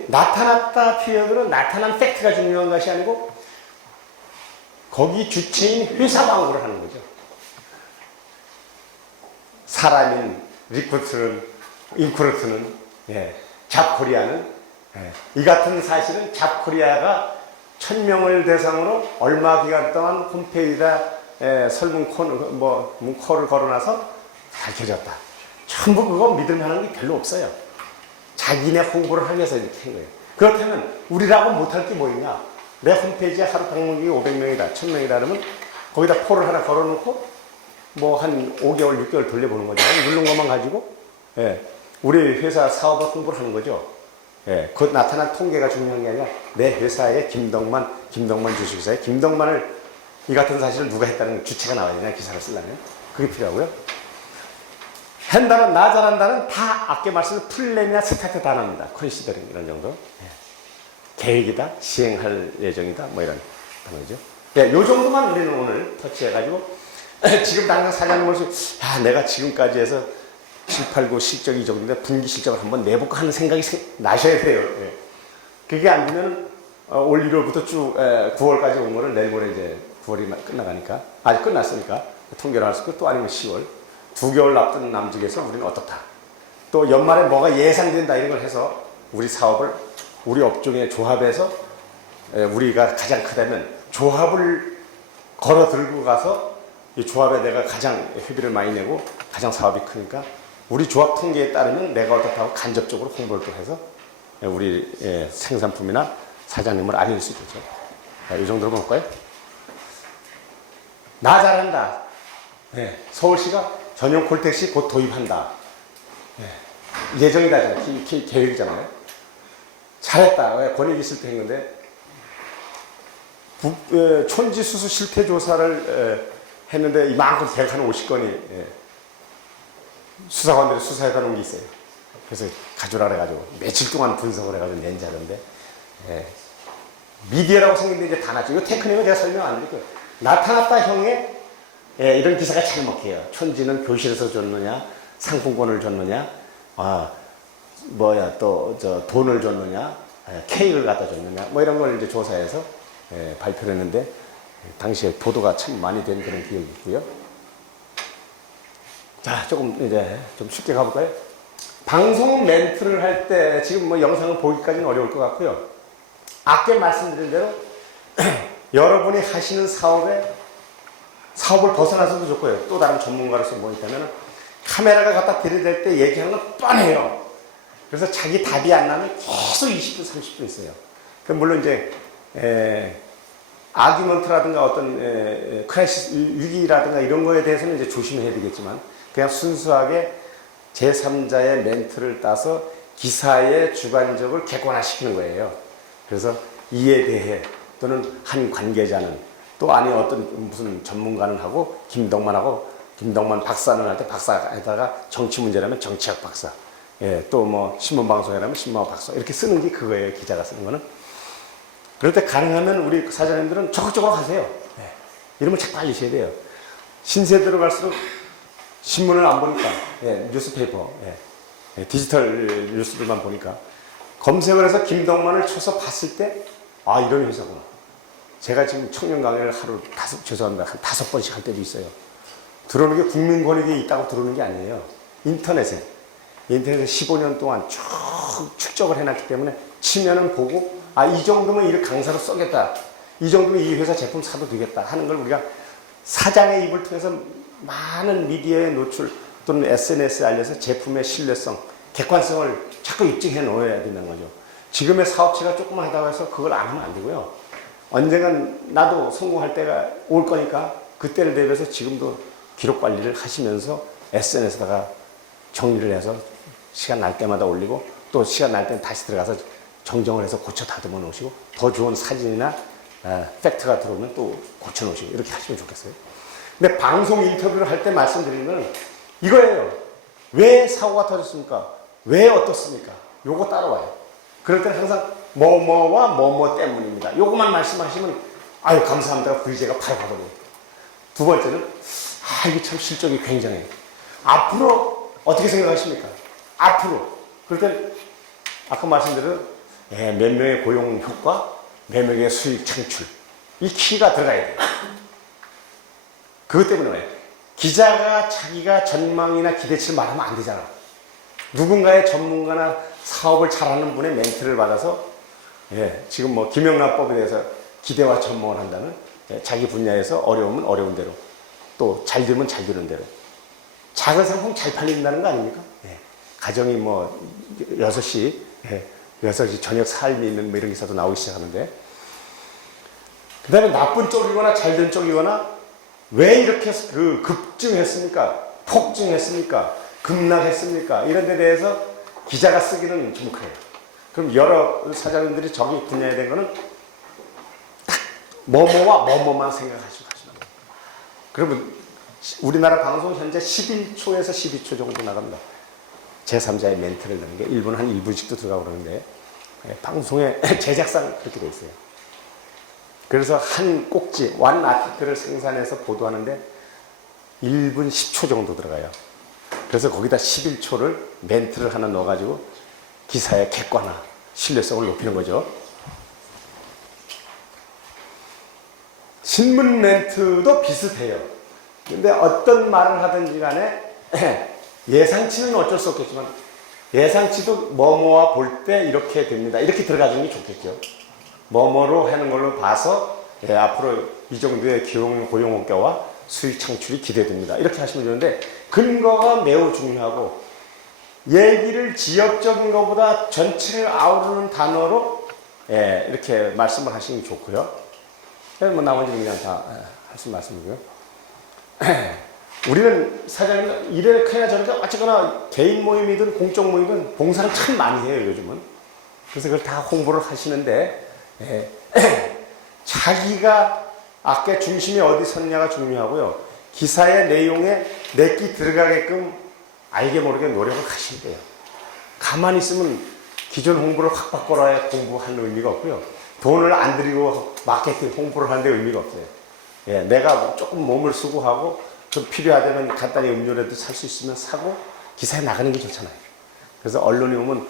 나타났다 표현으로 나타난 팩트가 중요한 것이 아니고 거기 주체인 회사 광고를 하는 거죠. 사람인 리크루트는 인크루트는 잡코리아는 이 같은 사실은 잡코리아가 1000명을 대상으로 얼마 기간 동안 홈페이지에다 문코를 걸어놔서 밝혀졌다. 전부 그거 믿을 만한 게 별로 없어요. 자기네 홍보를 하기 위해서 이렇게 한 거예요. 그렇다면 우리라고 못할 게 뭐 있냐? 내 홈페이지에 하루 방문객이 500명이다, 1000명이다 그러면 거기다 포를 하나 걸어놓고 뭐 한 5개월, 6개월 돌려보는 거죠. 누른 것만 가지고 우리 회사 사업을 홍보를 하는 거죠. 그 나타난 통계가 중요한 게 아니라 내 회사의 김덕만 주식회사의 김덕만을 이 같은 사실을 누가 했다는 주체가 나와야 되냐 기사를 쓰려면 그게 필요하고요. 한다는 나 잘한다는 다 아까 말씀드린 플랜이나 스타트 단어입니다. 컨시더링 이런 정도. 계획이다, 시행할 예정이다, 뭐 이런 단어죠. 요 정도만 우리는 오늘 터치해가지고 지금 당장 사장님 모습 내가 지금까지 해서 7, 8, 9 실적이 이 정도인데 분기 실적을 한번 내볼까 하는 생각이 나셔야 돼요. 그게 안 되면 올 1월부터 쭉 9월까지 온 거를 내일 모레 이제 9월이 끝나가니까 아직 끝났으니까 통계를 할 수 있고 또 아니면 10월 2개월 앞둔 남쪽에서 우리는 어떻다. 또 연말에 뭐가 예상된다 이런 걸 해서 우리 사업을 우리 업종의 조합에서 우리가 가장 크다면 조합을 걸어 들고 가서 이 조합에 내가 가장 회비를 많이 내고 가장 사업이 크니까 우리 조합 통계에 따르면 내가 어떻다고 간접적으로 홍보를 또 해서 우리 생산품이나 사장님을 알릴 수 있겠죠. 이 정도로 볼까요? 나 잘한다. 서울시가 전용 콜택시 곧 도입한다. 예정이다. 계획이잖아요. 잘했다. 권익 있을 때 했는데 촌지 수수 실태 조사를 했는데 이만큼 계획하는 50건이 수사관들이 수사해다 놓은 게 있어요. 그래서 가져라 그래가지고 며칠 동안 분석을 해가지고 낸 자료인데 미디어라고 생겼는데 이제 다 났죠. 이거 테크닉은 제가 설명 안 드릴게요. 나타났다 형의 이런 기사가 잘 먹혀요. 촌지는 교실에서 줬느냐, 상품권을 줬느냐, 또 돈을 줬느냐, 케이크를 갖다 줬느냐, 뭐 이런 걸 이제 조사해서 발표를 했는데 당시에 보도가 참 많이 된 그런 기억이 있고요. 자, 조금 이제 좀 쉽게 가볼까요? 방송 멘트를 할 때 지금 뭐 영상을 보기까지는 어려울 것 같고요. 아까 말씀드린 대로 여러분이 하시는 사업을 벗어나서도 좋고요. 또 다른 전문가로서 뭐 있다면 카메라가 갖다 들이댈 때 얘기하는 건 뻔해요. 그래서 자기 답이 안 나면 계속 20분, 30분 있어요. 물론 이제 아규먼트라든가 어떤 크라이시스 위기라든가 이런 거에 대해서는 이제 조심해야 되겠지만 그냥 순수하게 제3자의 멘트를 따서 기사의 주관적을 객관화시키는 거예요. 그래서 이에 대해 또는 한 관계자는 또 아니 어떤 무슨 전문가는 하고 김덕만 박사는 할 때 박사에다가 정치 문제라면 정치학 박사, 또 뭐 신문방송이라면 신문학 박사 이렇게 쓰는 게 그거예요. 기자가 쓰는 거는. 그럴 때 가능하면 우리 사장님들은 적극적으로 하세요. 이러면 자꾸 알리셔야 돼요. 신세 들어갈수록 신문을 안 보니까, 뉴스페이퍼, 디지털 뉴스들만 보니까 검색을 해서 김덕만을 쳐서 봤을 때, 이런 회사구나. 제가 지금 청년 강의를 하루 죄송합니다. 한 5번씩 할 때도 있어요. 들어오는 게 국민 권익이 있다고 들어오는 게 아니에요. 인터넷에 15년 동안 쭉 축적을 해놨기 때문에 치면은 보고, 이 정도면 이를 강사로 써겠다. 이 정도면 이 회사 제품 사도 되겠다 하는 걸 우리가 사장의 입을 통해서 많은 미디어에 노출 또는 SNS에 알려서 제품의 신뢰성, 객관성을 자꾸 입증해 놓아야 된다는 거죠. 지금의 사업체가 조금만 하다고 해서 그걸 안 하면 안 되고요. 언젠간 나도 성공할 때가 올 거니까 그때를 대비해서 지금도 기록 관리를 하시면서 SNS에다가 정리를 해서 시간 날 때마다 올리고 또 시간 날 때는 다시 들어가서 정정을 해서 고쳐 다듬어 놓으시고 더 좋은 사진이나 팩트가 들어오면 또 고쳐 놓으시고 이렇게 하시면 좋겠어요. 근데 방송 인터뷰를 할 때 말씀드리는 건 이거예요. 왜 사고가 터졌습니까? 왜 어떻습니까? 요거 따라와요. 그럴 때는 항상 뭐뭐와 뭐뭐 때문입니다. 요거만 말씀하시면 아유 감사합니다. VJ가 바로 가거든요. 두 번째는 이게 참 실적이 굉장해요. 앞으로 어떻게 생각하십니까? 앞으로 그럴 땐 아까 말씀드린 몇 명의 고용 효과, 몇 명의 수익 창출 이 키가 들어가야 돼요. 그것 때문에 기자가 자기가 전망이나 기대치를 말하면 안 되잖아. 누군가의 전문가나 사업을 잘하는 분의 멘트를 받아서 지금 뭐 김영란법에 대해서 기대와 전망을 한다면 자기 분야에서 어려우면 어려운 대로 또 잘 되면 잘 되는 대로 작은 상품 잘 팔린다는 거 아닙니까? 가정이 뭐 6시 저녁 삶이 있는 뭐 이런 기사도 나오기 시작하는데 그 다음에 나쁜 쪽이거나 잘 된 쪽이거나 왜 이렇게 급증했습니까? 폭증했습니까? 급락했습니까? 이런 데 대해서 기자가 쓰기는 좀 그래요. 그럼 여러 사장님들이 저기 분야에 대한 거는 딱 뭐뭐와 뭐뭐만 생각하시고 하시는 거예요. 그러면 우리나라 방송 현재 11초에서 12초 정도 나갑니다. 제3자의 멘트를 넣는 게 일부는 한 1분씩도 들어가고 그러는데 방송의 제작상 그렇게 돼 있어요. 그래서 한 꼭지, 완 아티클을 생산해서 보도하는데 1분 10초 정도 들어가요. 그래서 거기다 11초를 멘트를 하나 넣어가지고 기사의 객관화, 신뢰성을 높이는 거죠. 신문 멘트도 비슷해요. 근데 어떤 말을 하든지 간에 예상치는 어쩔 수 없겠지만 예상치도 뭐뭐와 볼 때 이렇게 됩니다. 이렇게 들어가주는 게 좋겠죠. 뭐뭐로 하는 걸로 봐서 앞으로 이 정도의 고용원가와 수익 창출이 기대됩니다. 이렇게 하시면 되는데 근거가 매우 중요하고 얘기를 지역적인 것보다 전체를 아우르는 단어로 이렇게 말씀을 하시는 게 좋고요. 뭐 나머지는 그냥 다 하신 말씀이고요. 우리는 사장님 이래카나 저래까 어쨌거나 개인 모임이든 공적 모임이든 봉사를 참 많이 해요 요즘은. 그래서 그걸 다 홍보를 하시는데 자기가 아까 중심이 어디 섰냐가 중요하고요. 기사의 내용에 내끼 들어가게끔 알게 모르게 노력을 하시면 돼요. 가만히 있으면 기존 홍보를 확 바꿔놔야 공부하는 의미가 없고요. 돈을 안 들이고 마케팅 홍보를 하는 데 의미가 없어요. 내가 조금 몸을 쓰고 하고 좀 필요하다면 간단히 음료라도 살 수 있으면 사고 기사에 나가는 게 좋잖아요. 그래서 언론이 오면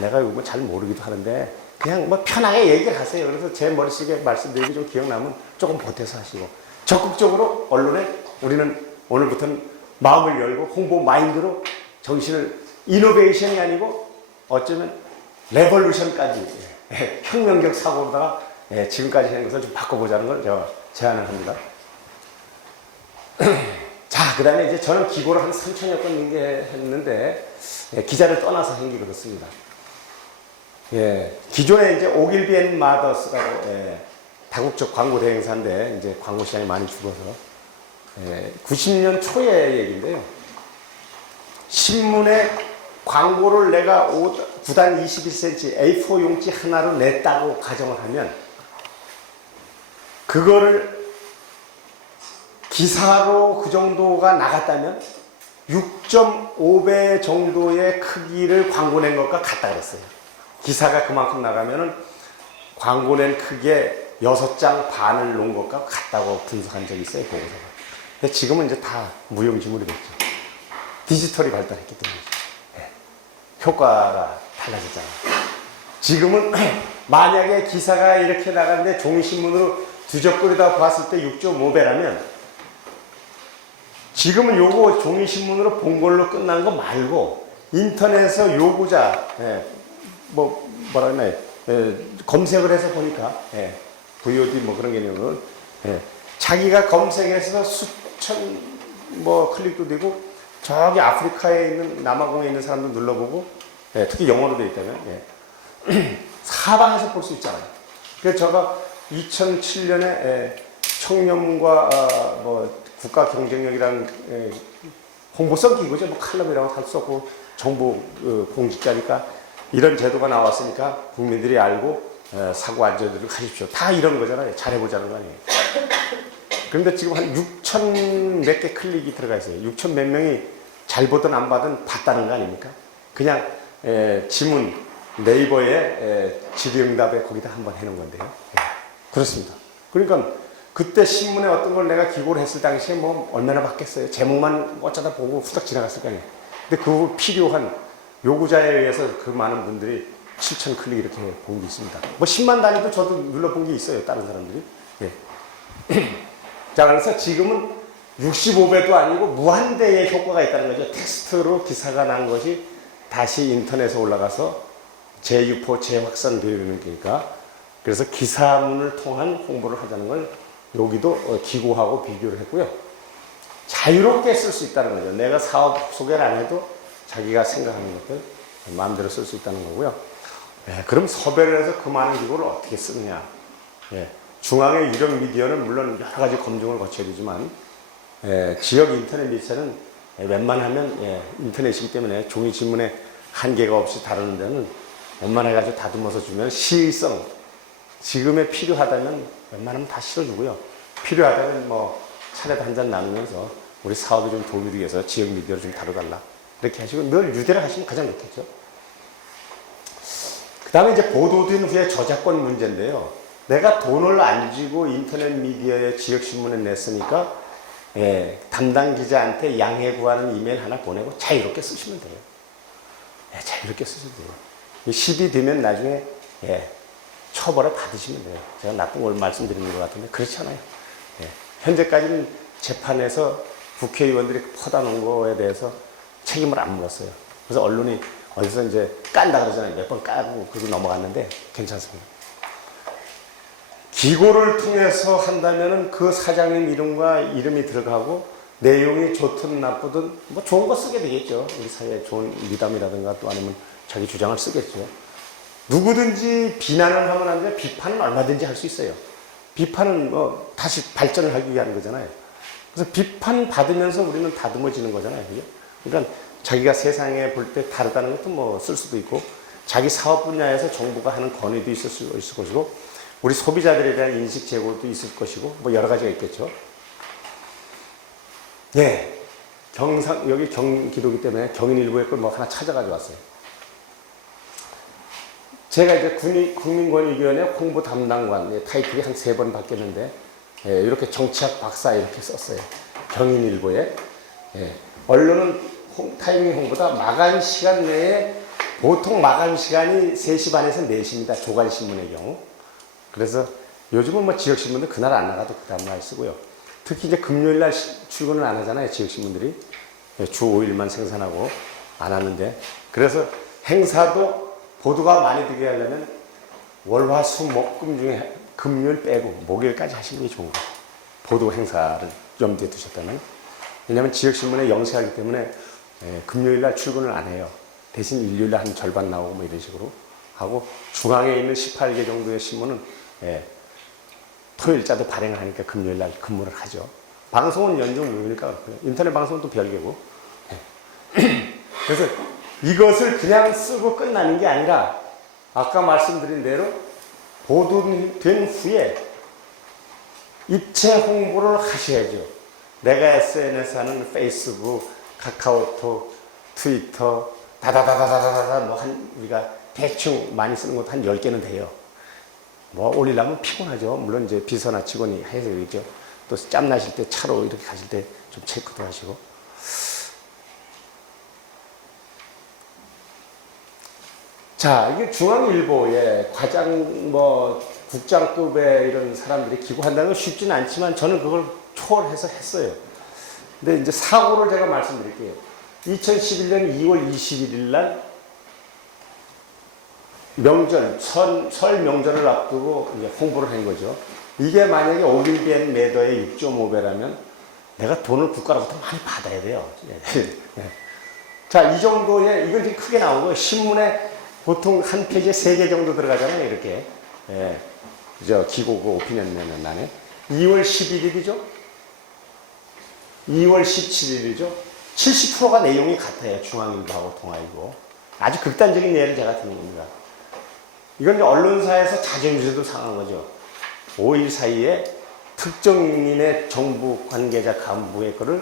내가 이거 잘 모르기도 하는데 그냥 뭐 편하게 얘기를 하세요. 그래서 제 머릿속에 말씀드리기 좀 기억나면 조금 보태서 하시고 적극적으로 언론에 우리는 오늘부터는 마음을 열고 홍보 마인드로 정신을 이노베이션이 아니고 어쩌면 레볼루션까지 혁명적 사고로다가 지금까지 하는 것을 좀 바꿔보자는 걸 제가 제안을 합니다. 자, 그 다음에 이제 저는 기고를 한 3,000여 건 연계했는데 기자를 떠나서 한 게 그렇습니다. 기존에 이제 오길비 앤 마더스라고 다국적 광고 대행사인데 이제 광고 시장이 많이 죽어서 90년 초의 얘기인데요. 신문에 광고를 내가 9단 21cm A4 용지 하나로 냈다고 가정을 하면 그거를 기사로 그 정도가 나갔다면 6.5배 정도의 크기를 광고 낸 것과 같다 그랬어요. 기사가 그만큼 나가면은 광고 낸 크기에 6장 반을 놓은 것과 같다고 분석한 적이 있어요, 보고서가. 근데 지금은 이제 다 무용지물이 됐죠. 디지털이 발달했기 때문이죠. 효과가 달라졌잖아요. 지금은 만약에 기사가 이렇게 나가는데 종이신문으로 뒤적거리다 봤을 때 6.5배라면 지금은 요거 종이신문으로 본 걸로 끝난 거 말고 인터넷에서 요구자 뭐라 그러나 검색을 해서 보니까 VOD 뭐 그런 개념으로 자기가 검색해서 수천 클릭도 되고 저기 아프리카에 있는 남아공에 있는 사람도 눌러보고 특히 영어로 되어 있다면 사방에서 볼 수 있잖아요. 그래서 제가 2007년에 청렴과 국가 경쟁력이라는 홍보성 기구죠. 뭐 칼럼이라고 할 수 없고 정부 공직자니까 이런 제도가 나왔으니까 국민들이 알고 사고 안전들을 가십시오. 다 이런 거잖아요. 잘해보자는 거 아니에요. 그런데 지금 한 6천 몇 개 클릭이 들어가 있어요. 6천 몇 명이 잘 보든 안 받든 봤다는 거 아닙니까? 그냥 지문 네이버에 질의응답에 거기다 한번 해놓은 건데요. 그렇습니다. 그러니까 그때 신문에 어떤 걸 내가 기고를 했을 당시에 뭐 얼마나 받겠어요. 제목만 어쩌다 보고 후딱 지나갔을 거 아니에요. 근데 그 필요한 요구자에 의해서 그 많은 분들이 7천 클릭 이렇게 본 게 있습니다. 뭐 10만 단위도 저도 눌러본 게 있어요. 다른 사람들이. 자, 그래서 지금은 65배도 아니고 무한대의 효과가 있다는 거죠. 텍스트로 기사가 난 것이 다시 인터넷에 올라가서 재유포, 재확산되는 거니까. 그래서 기사문을 통한 홍보를 하자는 걸 여기도 기고하고 비교를 했고요. 자유롭게 쓸 수 있다는 거죠. 내가 사업 소개를 안 해도 자기가 생각하는 것들 마음대로 쓸 수 있다는 거고요. 그럼 섭외를 해서 그 많은 기고를 어떻게 쓰느냐. 중앙의 유력 미디어는 물론 여러 가지 검증을 거쳐야 되지만 지역 인터넷 매체는 웬만하면 인터넷이기 때문에 종이 신문에 한계가 없이 다루는 데는 웬만해가지고 다듬어서 주면 시의성, 지금에 필요하다면 웬만하면 다 실어주고요. 필요하다면 뭐 차례도 한잔 나누면서 우리 사업에 좀 도움이 되기 위해서 지역 미디어를 좀 다뤄달라. 이렇게 하시고 늘 유대를 하시면 가장 좋겠죠. 그 다음에 이제 보도된 후에 저작권 문제인데요. 내가 돈을 안 주고 인터넷 미디어에 지역신문에 냈으니까 담당 기자한테 양해 구하는 이메일 하나 보내고 자유롭게 쓰시면 돼요. 자유롭게 쓰시면 돼요. 시비 되면 나중에 처벌을 받으시면 돼요. 제가 나쁜 걸 말씀드리는 것 같은데 그렇지 않아요. 현재까지는 재판에서 국회의원들이 퍼다 놓은 거에 대해서 책임을 안 물었어요. 그래서 언론이 어디서 이제 깐다 그러잖아요. 몇 번 까고 그러고 넘어갔는데 괜찮습니다. 기고를 통해서 한다면은 그 사장님 이름과 이름이 들어가고 내용이 좋든 나쁘든 뭐 좋은 거 쓰게 되겠죠. 우리 사회에 좋은 미담이라든가 또 아니면 자기 주장을 쓰겠죠. 누구든지 비난을 하면 안 돼. 비판은 얼마든지 할 수 있어요. 비판은 뭐 다시 발전을 하기 위한 거잖아요. 그래서 비판 받으면서 우리는 다듬어지는 거잖아요. 그죠? 그러니까 자기가 세상에 볼 때 다르다는 것도 뭐 쓸 수도 있고 자기 사업 분야에서 정부가 하는 건의도 있을 것이고 우리 소비자들에 대한 인식 제고도 있을 것이고 뭐 여러 가지가 있겠죠. 예. 여기 경기도기 때문에 경인일보에 걸 뭐 하나 찾아가지고 왔어요. 제가 이제 국민권익위원회 홍보 담당관 타이틀이 한 3번 바뀌었는데 예, 이렇게 정치학 박사 이렇게 썼어요. 경인일보에. 예. 언론은 타이밍 홍보다 마감 시간 내에 보통 마감 시간이 3시 반에서 4시입니다. 조간신문의 경우. 그래서 요즘은 뭐 지역신문도 그날 안 나가도 그 다음날 쓰고요. 특히 이제 금요일날 출근을 안 하잖아요. 지역신문들이. 주 5일만 생산하고 안 하는데. 그래서 행사도 보도가 많이 되게 하려면 월화수목금 중에 금요일 빼고 목요일까지 하시는 게 좋은 거예요. 보도 행사를 염두에 두셨다면. 왜냐하면 지역신문에 영세하기 때문에 금요일날 출근을 안 해요. 대신 일요일날 한 절반 나오고 뭐 이런 식으로 하고 중앙에 있는 18개 정도의 신문은 토요일자도 발행을 하니까 금요일날 근무를 하죠. 방송은 연중 무휴니까 그렇고요. 인터넷 방송은 또 별개고. 그래서 이것을 그냥 쓰고 끝나는 게 아니라 아까 말씀드린 대로 보도된 후에 입체 홍보를 하셔야죠. 내가 SNS 하는 페이스북, 카카오톡, 트위터, 다다다다다다다 뭐 우리가 대충 많이 쓰는 것도 한 10개는 돼요. 뭐 올리려면 피곤하죠. 물론 이제 비서나 직원이 해서 그러죠. 또 짬 나실 때 차로 이렇게 가실 때 좀 체크도 하시고. 자, 이게 중앙일보에 과장 국장급의 이런 사람들이 기고한다는 건 쉽지는 않지만 저는 그걸 초월해서 했어요. 근데 이제 사고를 제가 말씀드릴게요. 2011년 2월 21일 날 명절, 설 명절을 앞두고 이제 홍보를 한 거죠. 이게 만약에 올리비엔 매더의 6.5배라면 내가 돈을 국가로부터 많이 받아야 돼요. 자, 이 정도의, 이건 지금 크게 나온 거예요. 신문에 보통 한 페이지에 3개 정도 들어가잖아요. 이렇게. 그죠? 기고고 오피니언 내는 안에. 2월 11일이죠? 2월 17일이죠? 70%가 내용이 같아요. 중앙일보하고 동아일보. 아주 극단적인 예를 제가 드는 겁니다. 이건 이제 언론사에서 자존심도 상한 거죠. 5일 사이에 특정인의 정부 관계자 간부의 거를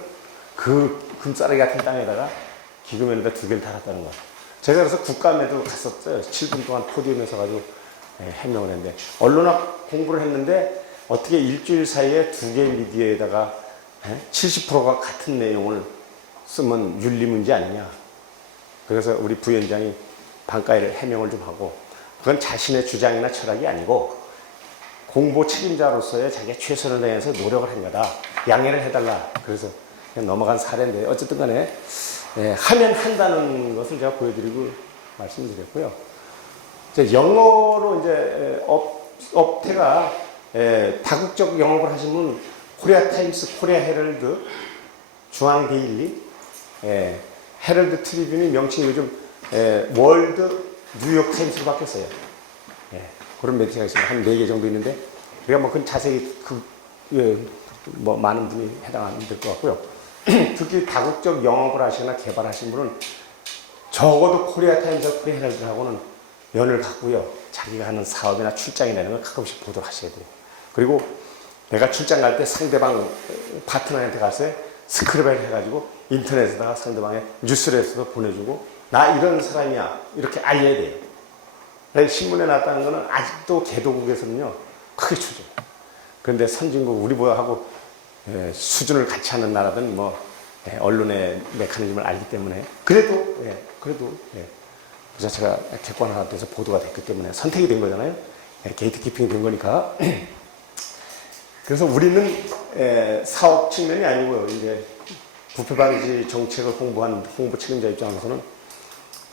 그 금싸라기 같은 땅에다가 기금에다 2개를 달았다는 거예요. 제가 그래서 국감에도 갔었어요. 7분 동안 포디움에 서가지고 해명을 했는데 언론학 공부를 했는데 어떻게 일주일 사이에 2개의 미디어에다가 70%가 같은 내용을 쓰면 윤리 문제 아니냐. 그래서 우리 부위원장이 반가이를 해명을 좀 하고 그건 자신의 주장이나 철학이 아니고 공보 책임자로서의 자기가 최선을 다해서 노력을 한 거다. 양해를 해달라. 그래서 그냥 넘어간 사례인데 어쨌든 간에 하면 한다는 것을 제가 보여드리고 말씀드렸고요. 이제 영어로 이제 업태가 다국적 영업을 하시면 코리아 타임스, 코리아 헤럴드, 중앙 데일리, 헤럴드 트리뷴이 명칭이 요즘 월드 뉴욕 타임스로 바뀌었어요. 그런 매체가 있습니다. 한 4개 정도 있는데 우리가 뭐 그건 자세히 뭐 많은 분이 해당하면 될 것 같고요. 특히 다국적 영업을 하시거나 개발하신 분은 적어도 코리아 타임스, 코리아 헤럴드하고는 연을 갖고요. 자기가 하는 사업이나 출장이라는 걸 가끔씩 보도를 하셔야 돼요. 그리고 내가 출장 갈 때 상대방 파트너한테 가서 스크랩을 해가지고 인터넷에다가 상대방의 뉴스레터도 보내주고 나 이런 사람이야 이렇게 알려야 돼요. 신문에 났다는 거는 아직도 개도국에서는요 크게 추죠. 그런데 선진국 우리하고 수준을 같이 하는 나라든 뭐 언론의 메커니즘을 알기 때문에 그래도 그 자체가 객관화돼서 보도가 됐기 때문에 선택이 된 거잖아요. 게이트 키핑이 된 거니까. 그래서 우리는 사업 측면이 아니고요. 이제 부패 방지 정책을 홍보한 홍보 책임자 입장에서는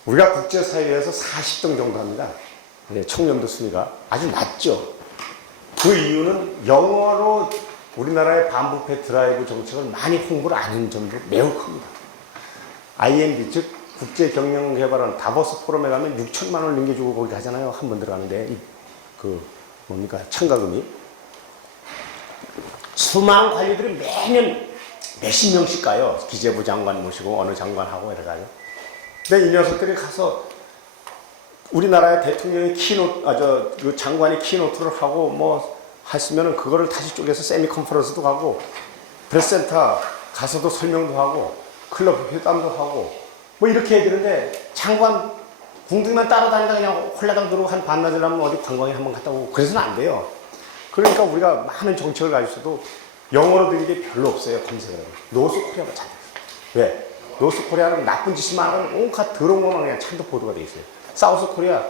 우리가 국제사회에서 40등 정도 합니다. 청렴도 순위가 아주 낮죠. 그 이유는 영어로 우리나라의 반부패 드라이브 정책을 많이 홍보를 안 하는 점도 매우 큽니다. IMD, 즉 국제경영개발원 다보스 포럼에 가면 6천만 원 넘겨주고 거기 가잖아요. 한 번 들어가는데 그 뭡니까 참가금이 수많은 관리들이 매년 몇십 명씩 가요. 기재부 장관 모시고 어느 장관하고 이래 가요. 근데 이 녀석들이 가서 우리나라의 대통령이 그 장관이 키노트를 하고 뭐 했으면은 그거를 다시 쪼개서 세미 컨퍼런스도 가고 프레스센터 가서도 설명도 하고 클럽 회담도 하고 뭐 이렇게 해야 되는데 장관 궁둥이만 따라다니다 그냥 홀라당 들어오고 한 반나절 하면 어디 관광에 한번 갔다 오고 그래서는 안 돼요. 그러니까 우리가 많은 정책을 가지고 있어도 영어로 된 게 별로 없어요. 검색을 하면. 노스코리아가 잘 돼요. 왜? 노스코리아는 나쁜 짓만 하면 온갖 더러운 것만 그냥 찬도 보도가 돼 있어요. 사우스코리아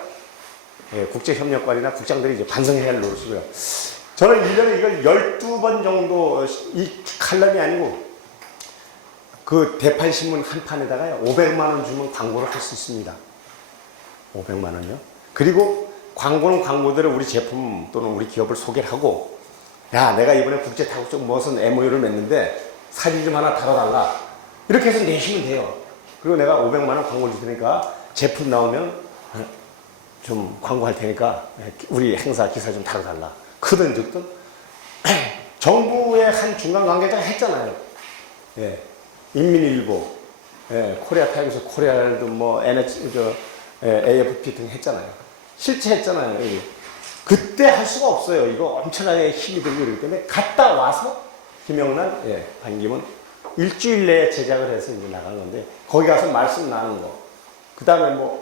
국제협력관이나 국장들이 이제 반성해야 할 노릇이고요. 저는 1년에 이걸 12번 정도 이 칼럼이 아니고 그 대판신문 한 판에다가 500만 원 주면 광고를 할 수 있습니다. 500만 원요. 그리고 광고는 광고대로 우리 제품 또는 우리 기업을 소개를 하고 야 내가 이번에 국제타국적 무슨 MOU를 맺는데 사진 좀 하나 달아달라. 이렇게 해서 내시면 돼요. 그리고 내가 500만 원 광고를 줄 테니까 제품 나오면 좀 광고할 테니까 우리 행사 기사 좀 달아달라. 크든 적든 정부의 한 중간 관계자가 했잖아요. 예. 인민일보, 예. 코리아타임스, 코리아도 뭐 AFP 등 했잖아요. 실제 했잖아요. 그때 할 수가 없어요. 이거 엄청나게 힘이 들고 이러기 때문에 갔다 와서 김영란, 반기문 일주일 내에 제작을 해서 이제 나간 건데 거기 가서 말씀 나눈 거. 그 다음에 뭐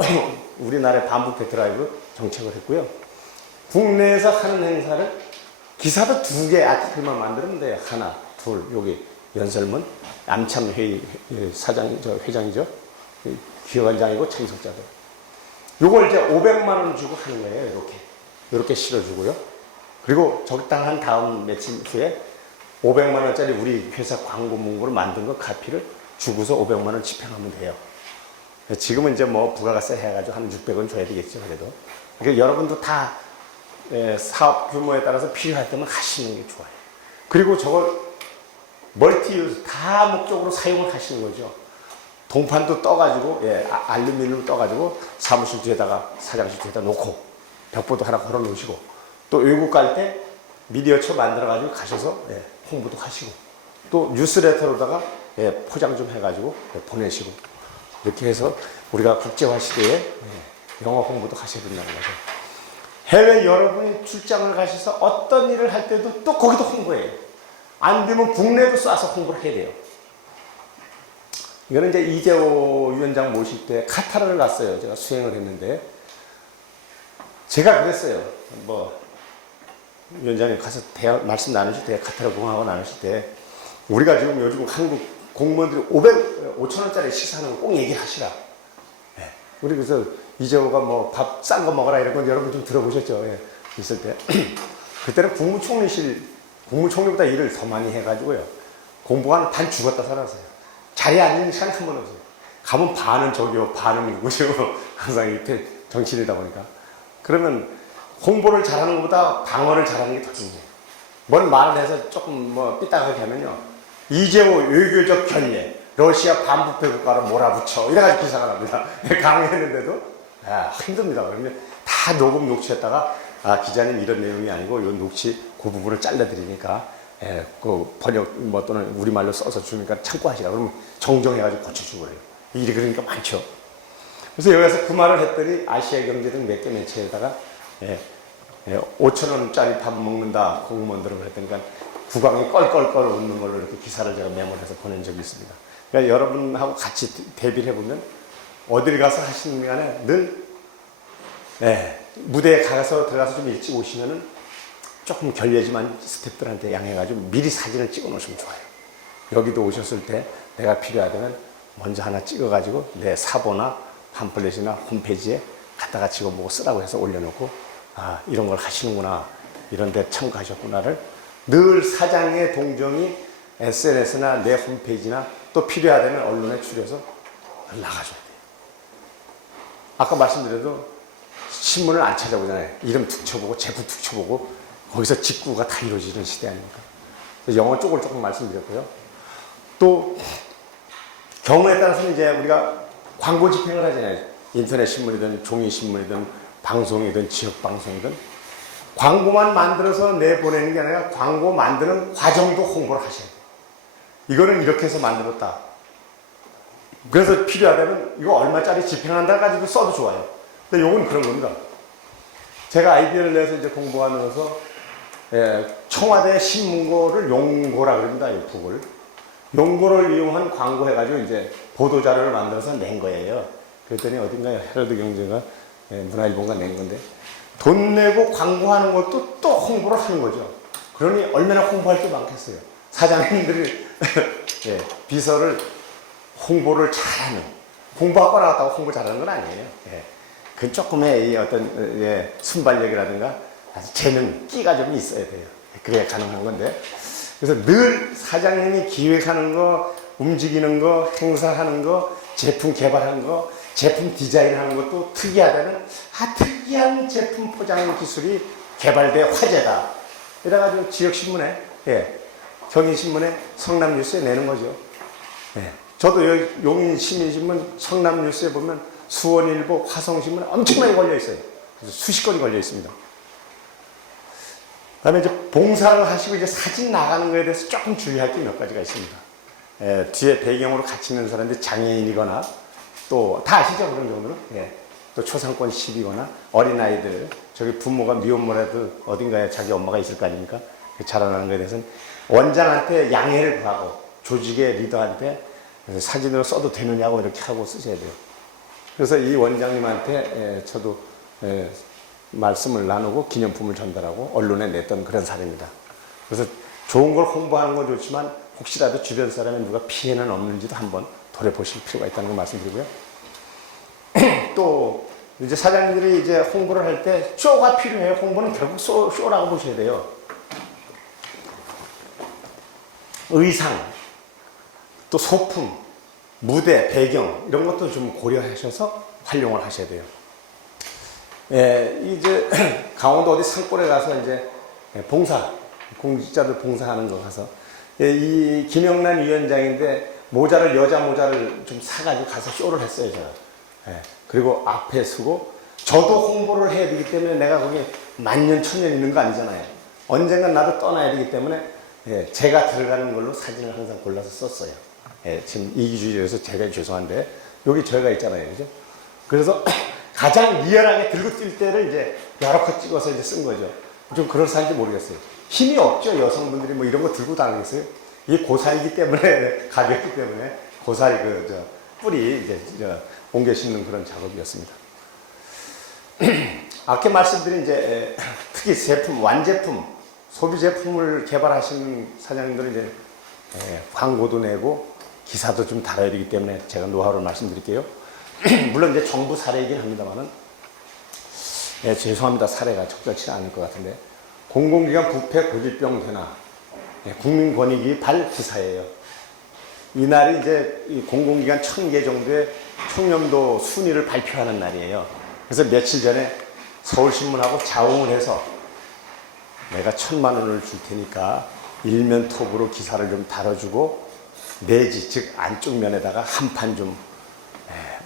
우리나라의 반부패 드라이브 정책을 했고요. 국내에서 하는 행사를 기사도 2개 아티클만 만들면 돼요. 하나, 둘, 여기 연설문, 암참회의 회장이죠. 기획원장이고 참석자들. 요걸 이제 500만 원 주고 하는 거예요. 이렇게 실어주고요. 그리고 적당한 다음 며칠 후에 500만 원짜리 우리 회사 광고 문구를 만든 거 카피를 주고서 500만 원 집행하면 돼요. 지금은 이제 뭐 부가가세 해가지고 한 600원 줘야 되겠죠. 그래도. 그러니까 여러분도 다 사업 규모에 따라서 필요할 때만 하시는 게 좋아요. 그리고 저걸 멀티유즈 다 목적으로 사용을 하시는 거죠. 동판도 떠가지고, 알루미늄 떠가지고 사무실 뒤에다가 사장실 뒤에다 놓고 벽보도 하나 걸어 놓으시고 또 외국 갈 때 미디어처 만들어가지고 가셔서 홍보도 하시고 또 뉴스레터로다가 포장 좀 해가지고 보내시고 이렇게 해서 우리가 국제화 시대에 영어 홍보도 하셔야 된다는 거죠. 해외 여러분이 출장을 가셔서 어떤 일을 할 때도 또 거기도 홍보해요. 안 되면 국내도 쏴서 홍보를 해야 돼요. 이거는 이제 이재호 위원장 모실 때 카타르를 갔어요. 제가 수행을 했는데 제가 그랬어요. 뭐 위원장님 가서 말씀 나누실 때 카타르 공항하고 나누실 때 우리가 지금 요즘 한국 공무원들이 5,000원짜리 식사하는 거 꼭 얘기하시라. 우리 그래서 이재호가 뭐 밥 싼 거 먹어라 이런 건 여러분 좀 들어보셨죠? 있을 때 그때는 국무총리보다 일을 더 많이 해가지고요. 공부하는 반 죽었다 살았어요. 자리에 앉는 시간 한 번 없어요. 가면 반은 저기요, 반은 누구시고 항상 이렇게 정치인이다 보니까. 그러면 홍보를 잘하는 것보다 방어를 잘하는 게 더 중요해요. 뭔 말을 해서 조금 뭐 삐딱하게 하면요. 이재호 외교적 견례, 러시아 반부패 국가로 몰아붙여. 이래가지고 기사가 납니다. 강의했는데도 힘듭니다. 그러면 다 녹취했다가 기자님 이런 내용이 아니고 이 녹취 그 부분을 잘라드리니까 그 번역 뭐 또는 우리말로 써서 주니까 참고하시라. 그러면 정정해가지고 고쳐주고 그래요. 일이 그러니까 많죠. 그래서 여기서 그 말을 했더니 아시아경제 등 몇 개 매체에다가 5,000원짜리 밥 먹는다 공무원들을 그랬더니까 국왕이 껄껄껄 웃는 걸로 이렇게 기사를 제가 메모해서 보낸 적이 있습니다. 그러니까 여러분하고 같이 대비를 해보면 어딜 가서 하시는 간에 늘 무대에 들어가서 좀 일찍 오시면은 조금 결례지만 스태프들한테 양해가지고 미리 사진을 찍어 놓으시면 좋아요. 여기도 오셨을 때 내가 필요하다면 먼저 하나 찍어가지고 내 사보나 팜플렛이나 홈페이지에 갖다가 찍어보고 쓰라고 해서 올려놓고 이런 걸 하시는구나, 이런 데 참가하셨구나를 늘 사장의 동정이 SNS나 내 홈페이지나 또 필요하다면 언론에 출해서 나가줘야 돼요. 아까 말씀드려도 신문을 안 찾아보잖아요. 이름 툭 쳐보고 제품 툭 쳐보고 거기서 직구가 다 이루어지는 시대 아닙니까? 영어 쪽을 조금 말씀드렸고요. 또 경우에 따라서는 이제 우리가 광고 집행을 하잖아요. 인터넷 신문이든 종이 신문이든 방송이든 지역 방송이든 광고만 만들어서 내보내는 게 아니라 광고 만드는 과정도 홍보를 하셔야 돼요. 이거는 이렇게 해서 만들었다. 그래서 필요하다면 이거 얼마짜리 집행한다 가지고 써도 좋아요. 근데 요건 그런 겁니다. 제가 아이디어를 내서 이제 공부하면서 청와대 신문고를 용고라 그럽니다. 이 북을. 용고를 이용한 광고 해가지고 이제 보도자료를 만들어서 낸 거예요. 그랬더니 어딘가에 헤럴드 경제가 문화일보가 낸 건데 돈 내고 광고하는 것도 또 홍보를 하는 거죠. 그러니 얼마나 홍보할 게 많겠어요. 사장님들이 비서를 홍보를 잘하는, 공부하고 나왔다고 홍보 잘하는 건 아니에요. 그 조금의 이 어떤 순발력이라든가 아주 재능, 끼가 좀 있어야 돼요. 그래야 가능한 건데. 그래서 늘 사장님이 기획하는 거, 움직이는 거, 행사하는 거, 제품 개발하는 거, 제품 디자인하는 것도 특이하다는 특이한 제품 포장 기술이 개발돼 화제다. 이래가지고 지역신문에, 경인신문에 성남뉴스에 내는 거죠. 저도 여기 용인시민신문 성남뉴스에 보면 수원일보, 화성신문 엄청나게 걸려 있어요. 그래서 수십 건이 걸려 있습니다. 그 다음에 이제 봉사를 하시고 이제 사진 나가는 거에 대해서 조금 주의할 게 몇 가지가 있습니다. 뒤에 배경으로 같이 있는 사람들이 장애인이거나 또 다 아시죠? 그런 경우는? 또 초상권 시비거나 어린아이들, 저기 부모가 미혼모라도 어딘가에 자기 엄마가 있을 거 아닙니까? 자라나는 거에 대해서는 원장한테 양해를 구하고 조직의 리더한테 사진으로 써도 되느냐고 이렇게 하고 쓰셔야 돼요. 그래서 이 원장님한테 저도 말씀을 나누고 기념품을 전달하고 언론에 냈던 그런 사례입니다. 그래서 좋은 걸 홍보하는 건 좋지만 혹시라도 주변 사람에 누가 피해는 없는지도 한번 돌아보실 필요가 있다는 걸 말씀드리고요. 또 이제 사장님들이 이제 홍보를 할 때 쇼가 필요해요. 홍보는 결국 쇼라고 보셔야 돼요. 의상, 또 소품, 무대, 배경 이런 것도 좀 고려하셔서 활용을 하셔야 돼요. 이제 강원도 어디 산골에 가서 이제 봉사, 공직자들 봉사하는 거 가서 이 김영란 위원장인데 여자 모자를 좀 사가지고 가서 쇼를 했어요, 제가. 그리고 앞에 서고 저도 홍보를 해야 되기 때문에 내가 거기 만년 천년 있는 거 아니잖아요. 언젠간 나도 떠나야 되기 때문에 제가 들어가는 걸로 사진을 항상 골라서 썼어요. 지금 이기주의에서 제가 죄송한데 여기 저희가 있잖아요, 그죠? 그래서 가장 리얼하게 들고 뛸 때를 이제 여러 컷 찍어서 이제 쓴 거죠. 좀 그럴싸한지 모르겠어요. 힘이 없죠, 여성분들이 뭐 이런 거 들고 다니겠어요? 이게 고사이기 때문에 가볍기 때문에 고사리 뿌리 이제 옮겨 심는 그런 작업이었습니다. 아까 말씀드린 이제 특히 제품, 완제품, 소비 제품을 개발하시는 사장님들은 이제 광고도 내고 기사도 좀 달아야 되기 때문에 제가 노하우를 말씀드릴게요. 물론 이제 정부 사례이긴 합니다만은 죄송합니다. 사례가 적절치 않을 것 같은데 공공기관 부패 고질병 되나 국민권익위 발 기사예요. 이날이 이제 이 공공기관 1000개 정도의 청렴도 순위를 발표하는 날이에요. 그래서 며칠 전에 서울신문하고 자웅을 해서 내가 1000만 원을 줄 테니까 일면 톱으로 기사를 좀 달아주고 내지 즉 안쪽 면에다가 한 판 좀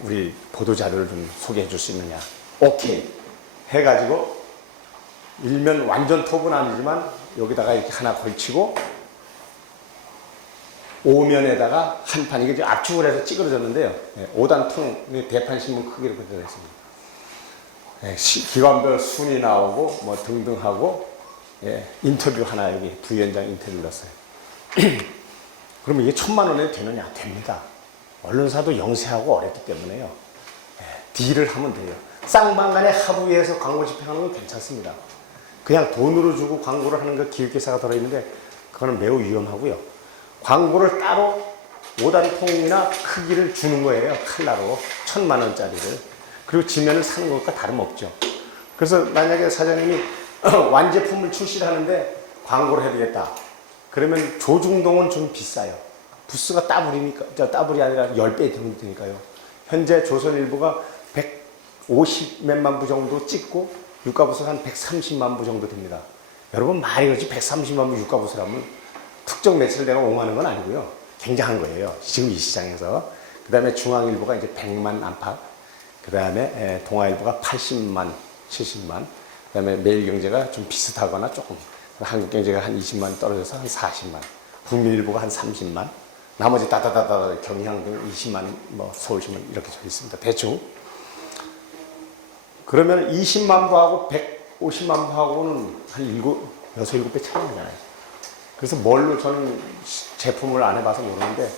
우리 보도자료를 좀 소개해 줄 수 있느냐. 오케이 해가지고 일면 완전 톱은 아니지만 여기다가 이렇게 하나 걸치고 오면에다가 한 판, 이게 압축을 해서 찌그러졌는데요. 5단통 대판신문 크기로 그려졌습니다. 기관별 순위 나오고 뭐 등등 하고 인터뷰 하나 여기 부위원장 인터뷰를 넣었어요. 그러면 이게 1000만 원에 되느냐? 됩니다. 언론사도 영세하고 어렵기 때문에요. 딜을 하면 돼요. 쌍방간에 합의해서 광고 집행하는 건 괜찮습니다. 그냥 돈으로 주고 광고를 하는 거 기획기사가 들어있는데 그거는 매우 위험하고요. 광고를 따로 5단통이나 크기를 주는 거예요. 칼라로 1000만 원짜리를. 그리고 지면을 사는 것과 다름없죠. 그래서 만약에 사장님이 완제품을 출시를 하는데 광고를 해야겠다. 그러면 조중동은 좀 비싸요. 부스가 따블이니까, 따블이 아니라 10배 되니까요. 현재 조선일보가 150 몇만 부 정도 찍고 유가부스가 한 130만 부 정도 됩니다. 여러분 말이 그렇지 130만 원 유가부수라면 특정 매체를 내가 옹호하는 건 아니고요. 굉장한 거예요. 지금 이 시장에서. 그 다음에 중앙일보가 이제 100만 안팎. 그 다음에 동아일보가 80만, 70만. 그 다음에 매일경제가 좀 비슷하거나 조금. 한국경제가 한 20만 떨어져서 한 40만. 국민일보가 한 30만. 나머지 다다다다 경향 등 20만, 뭐 서울신문 이렇게 져 있습니다. 대충. 그러면 20만 부하고 150만 부하고는 한 6, 7배 차이 나잖아요. 그래서 뭘로 저는 제품을 안 해봐서 모르는데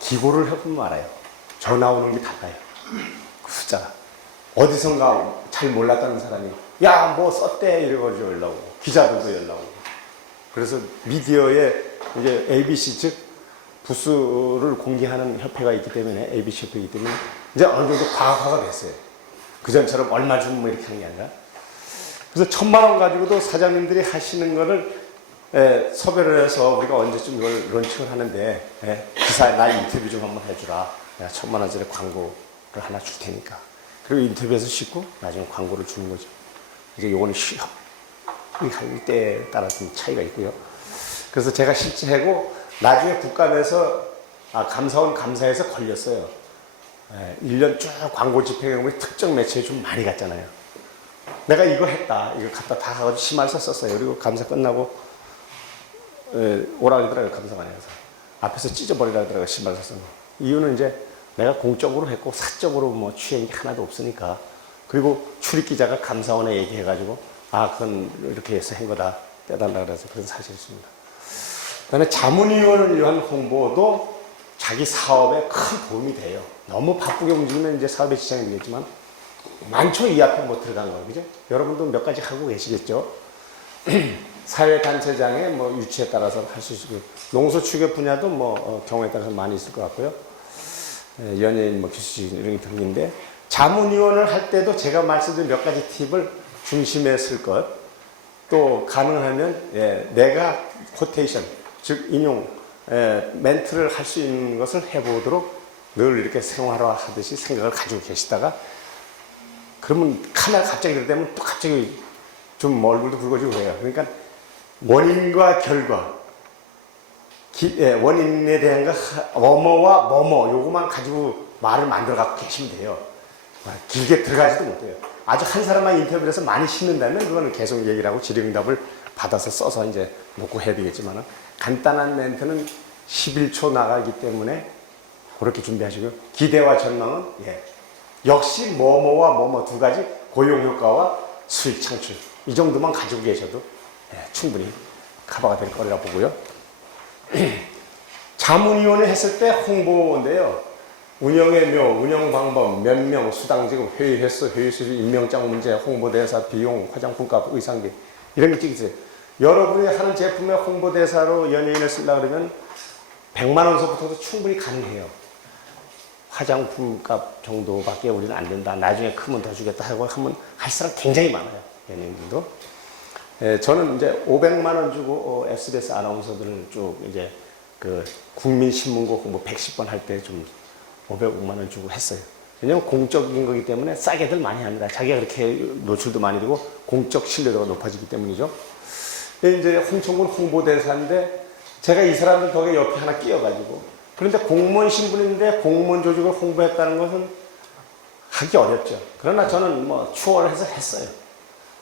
기고를 해보면 알아요. 전화 오는 게 달라요. 그 숫자가. 어디선가 잘 몰랐다는 사람이 야 뭐 썼대 이래가지고 연락 오고 기자들도 연락 오고 그래서 미디어에 이제 ABC 즉 부수를 공개하는 협회가 있기 때문에 ABC 협회이기 때문에 이제 어느 정도 과학화가 됐어요. 그전처럼 얼마 주면 뭐 이렇게 하는 게 아니라 그래서 1,000만 원 가지고도 사장님들이 하시는 거를 섭외를 해서 우리가 언제쯤 이걸 론칭을 하는데 기사에 나 인터뷰 좀 한번 해주라. 내가 1,000만 원짜리 광고를 하나 줄 테니까. 그리고 인터뷰에서 싣고 나중에 광고를 주는 거죠. 이제 요거는 할 때에 따라 좀 차이가 있고요. 그래서 제가 실제 하고 나중에 국감에서 감사원 감사에서 걸렸어요. 1년 쭉 광고 집행하고 특정 매체에 좀 많이 갔잖아요. 내가 이거 했다. 이거 갖다 다 가지고 심할서 썼어요. 그리고 감사 끝나고 오라 그러더라고요. 감사관에서. 앞에서 찢어버리라 그러더라고요. 심할서 쓴 거. 이유는 이제 내가 공적으로 했고 사적으로 뭐 취한 게 하나도 없으니까. 그리고 출입기자가 감사원에 얘기해가지고 그건 이렇게 해서 한 거다. 빼달라 그래서 그런 사실이 있습니다. 그 다음에 자문위원을 위한 홍보도 자기 사업에 큰 도움이 돼요. 너무 바쁘게 움직이면 이제 사업에 지장이 되겠지만 많죠. 이 앞에 못 들어간 거. 그죠? 여러분도 몇 가지 하고 계시겠죠? 사회단체장의 뭐 유치에 따라서 할 수 있고, 농소 추격 분야도 뭐 경우에 따라서 많이 있을 것 같고요. 연예인, 뭐 기술진 이런 게 등인데, 자문위원을 할 때도 제가 말씀드린 몇 가지 팁을 중심에 쓸 것, 또 가능하면 내가 코테이션, 즉 인용, 멘트를 할 수 있는 것을 해보도록 늘 이렇게 생활화하듯이 생각을 가지고 계시다가 그러면 카메라 갑자기 들되면 또 갑자기 좀 얼굴도 붉어지고 그래요. 그러니까 원인과 결과, 원인에 대한 거 뭐뭐와 뭐뭐 요거만 가지고 말을 만들어 갖고 계시면 돼요. 길게 들어가지도 못해요. 아주 한 사람만 인터뷰를 해서 많이 싣는다면 그거는 계속 얘기를 하고 질의응답을 받아서 써서 이제 놓고 해야 되겠지만 간단한 멘트는 11초 나가기 때문에 그렇게 준비하시고요. 기대와 전망은 역시 뭐뭐와 뭐뭐 두 가지 고용효과와 수익 창출 이 정도만 가지고 계셔도 충분히 커버가 될 거리라 보고요. 자문위원회 했을 때 홍보인데요. 운영의 묘, 운영 방법, 몇 명, 수당 지급, 회의 횟수, 회의 수수, 임명장 문제, 홍보대사, 비용, 화장품값, 의상비 이런 게 찍히세요. 여러분이 하는 제품의 홍보대사로 연예인을 쓰려고 그러면 100만 원서부터도 충분히 가능해요. 화장품 값 정도밖에 우리는 안 된다. 나중에 크면 더 주겠다 하고 하면 할 사람 굉장히 많아요. 연예인들도. 저는 이제 500만 원 주고 SBS 아나운서들을 쭉 이제 그 국민신문고 뭐 110번 할 때 좀 500만 원 주고 했어요. 왜냐면 공적인 거기 때문에 싸게들 많이 합니다. 자기가 그렇게 노출도 많이 되고 공적 신뢰도가 높아지기 때문이죠. 이제 홍천군 홍보대사인데 제가 이 사람들 덕에 옆에 하나 끼어가지고 그런데 공무원 신분인데 공무원 조직을 홍보했다는 것은 하기 어렵죠. 그러나 저는 뭐 추월해서 했어요.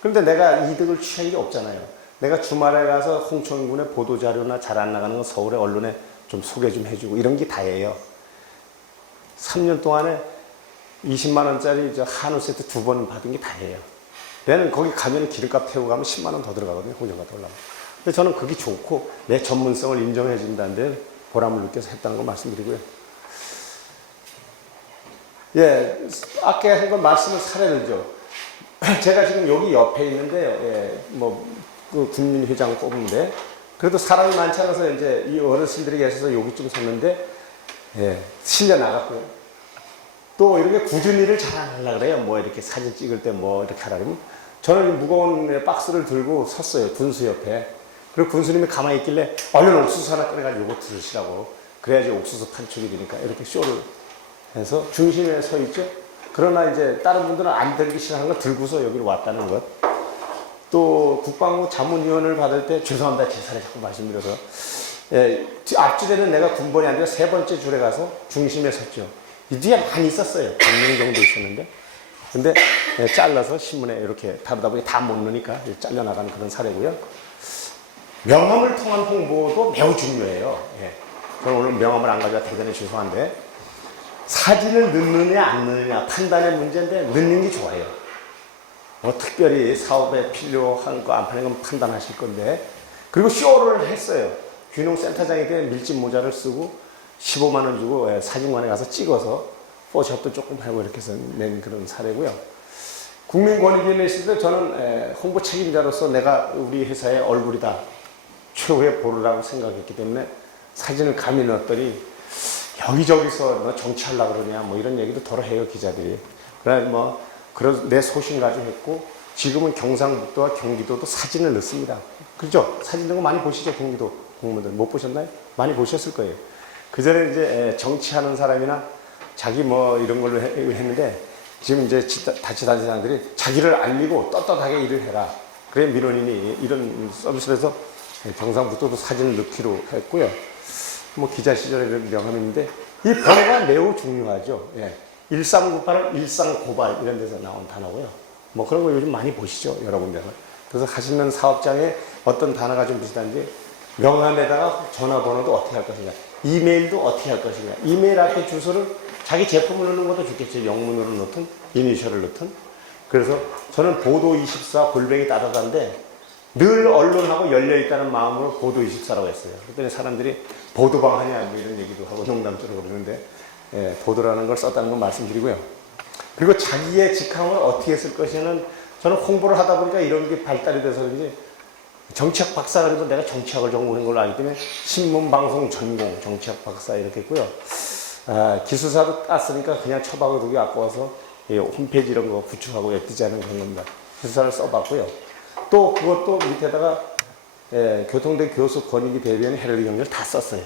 그런데 내가 이득을 취한 게 없잖아요. 내가 주말에 가서 홍천군의 보도자료나 잘 안 나가는 거 서울의 언론에 좀 소개 좀 해주고 이런 게 다예요. 3년 동안에 20만 원짜리 한우 세트 2번 받은 게 다예요. 내는 거기 가면 기름값 태우고 가면 10만 원 더 들어가거든요. 공정값 올라가면. 근데 저는 그게 좋고 내 전문성을 인정해 준다는데 보람을 느껴서 했다는 걸 말씀드리고요. 아까 한 건 말씀을 사례를죠. 제가 지금 여기 옆에 있는데, 그 국민회장 뽑는데, 그래도 사람이 많지 않아서 이제 이 어르신들이 계셔서 여기쯤 섰는데, 실려 나갔고요. 또 이렇게 꾸준히 일을 잘 안 하려고 그래요. 뭐 이렇게 사진 찍을 때 뭐 이렇게 하라 그러면. 저는 무거운 박스를 들고 섰어요. 군수 옆에. 그리고 군수님이 가만히 있길래, 얼른 옥수수 하나 끓여가지고 요거 드시라고. 그래야지 옥수수 판촉이 되니까 이렇게 쇼를 해서 중심에 서 있죠. 그러나 이제 다른 분들은 안 들기 싫어하는 거 들고서 여기로 왔다는 것. 또 국방부 자문위원을 받을 때 죄송합니다. 제 살에 자꾸 말씀드려서 예, 앞줄에는 내가 군번이 아니라 세 번째 줄에 가서 중심에 섰죠. 이 뒤에 많이 있었어요. 100명 정도 있었는데 근데 예, 잘라서 신문에 이렇게 다루다 보니 다 못 넣으니까 잘려나가는 그런 사례고요. 명함을 통한 홍보도 매우 중요해요. 예. 저는 오늘 명함을 안 가져와 대단히 죄송한데 사진을 넣느냐 안 넣느냐 판단의 문제인데 넣는 게 좋아요. 뭐 특별히 사업에 필요한 거 안 파는 건 판단하실 건데 그리고 쇼를 했어요. 귀농센터장에게 밀짚 모자를 쓰고 15만 원 주고 사진관에 가서 찍어서 포샵도 조금 하고 이렇게 해서 낸 그런 사례고요. 국민권익위원회 있을 때 저는 홍보 책임자로서 내가 우리 회사의 얼굴이다. 최후의 보루라고 생각했기 때문에 사진을 감히 넣었더니 여기저기서 너 정치하려고 그러냐 뭐 이런 얘기도 덜어 해요 기자들이. 그래 뭐 그런 내 소신 가지고 했고 지금은 경상북도와 경기도도 사진을 넣습니다. 그죠? 사진 넣은 거 많이 보시죠 경기도 공무원들 못 보셨나요? 많이 보셨을 거예요. 그 전에 이제 정치하는 사람이나 자기 뭐 이런 걸로 했는데 지금 이제 자치단체 사람들이 자기를 알리고 떳떳하게 일을 해라. 그래 민원인이 이런 서비스를 해서 경상북도도 사진을 넣기로 했고요. 뭐 기자 시절에 이런 명함인데 이 번호가 매우 중요하죠. 예. 1398은 일상고발 이런 데서 나온 단어고요. 뭐 그런 거 요즘 많이 보시죠. 여러 군데서. 그래서 하시는 사업장에 어떤 단어가 좀 비슷한지 명함에다가 전화번호도 어떻게 할 것이냐. 이메일도 어떻게 할 것이냐. 이메일 앞에 주소를 자기 제품을 넣는 것도 좋겠죠. 영문으로 넣든 이니셜을 넣든. 그래서 저는 보도24 골뱅이 따뜻한데 늘 언론하고 열려있다는 마음으로 보도24라고 했어요. 그랬더니 사람들이 보도방 하냐 뭐 이런 얘기도 하고 농담처럼 그러는데 예, 보도라는 걸 썼다는 건 말씀드리고요. 그리고 자기의 직함을 어떻게 쓸 것이냐는 저는 홍보를 하다 보니까 이런 게 발달이 돼서 그런지 정치학 박사 그래도 내가 정치학을 전공한 걸로 알기 때문에 신문방송 전공 정치학 박사 이렇게 했고요. 기술사도 땄으니까 그냥 처박아 두기 아까워서 홈페이지 이런 거 구축하고 예쁘지 않은 그런 겁니다. 기술사를 써봤고요. 또 그것도 밑에다가 교통대 교수 권익위 대변인 헤럴드 경제를 다 썼어요.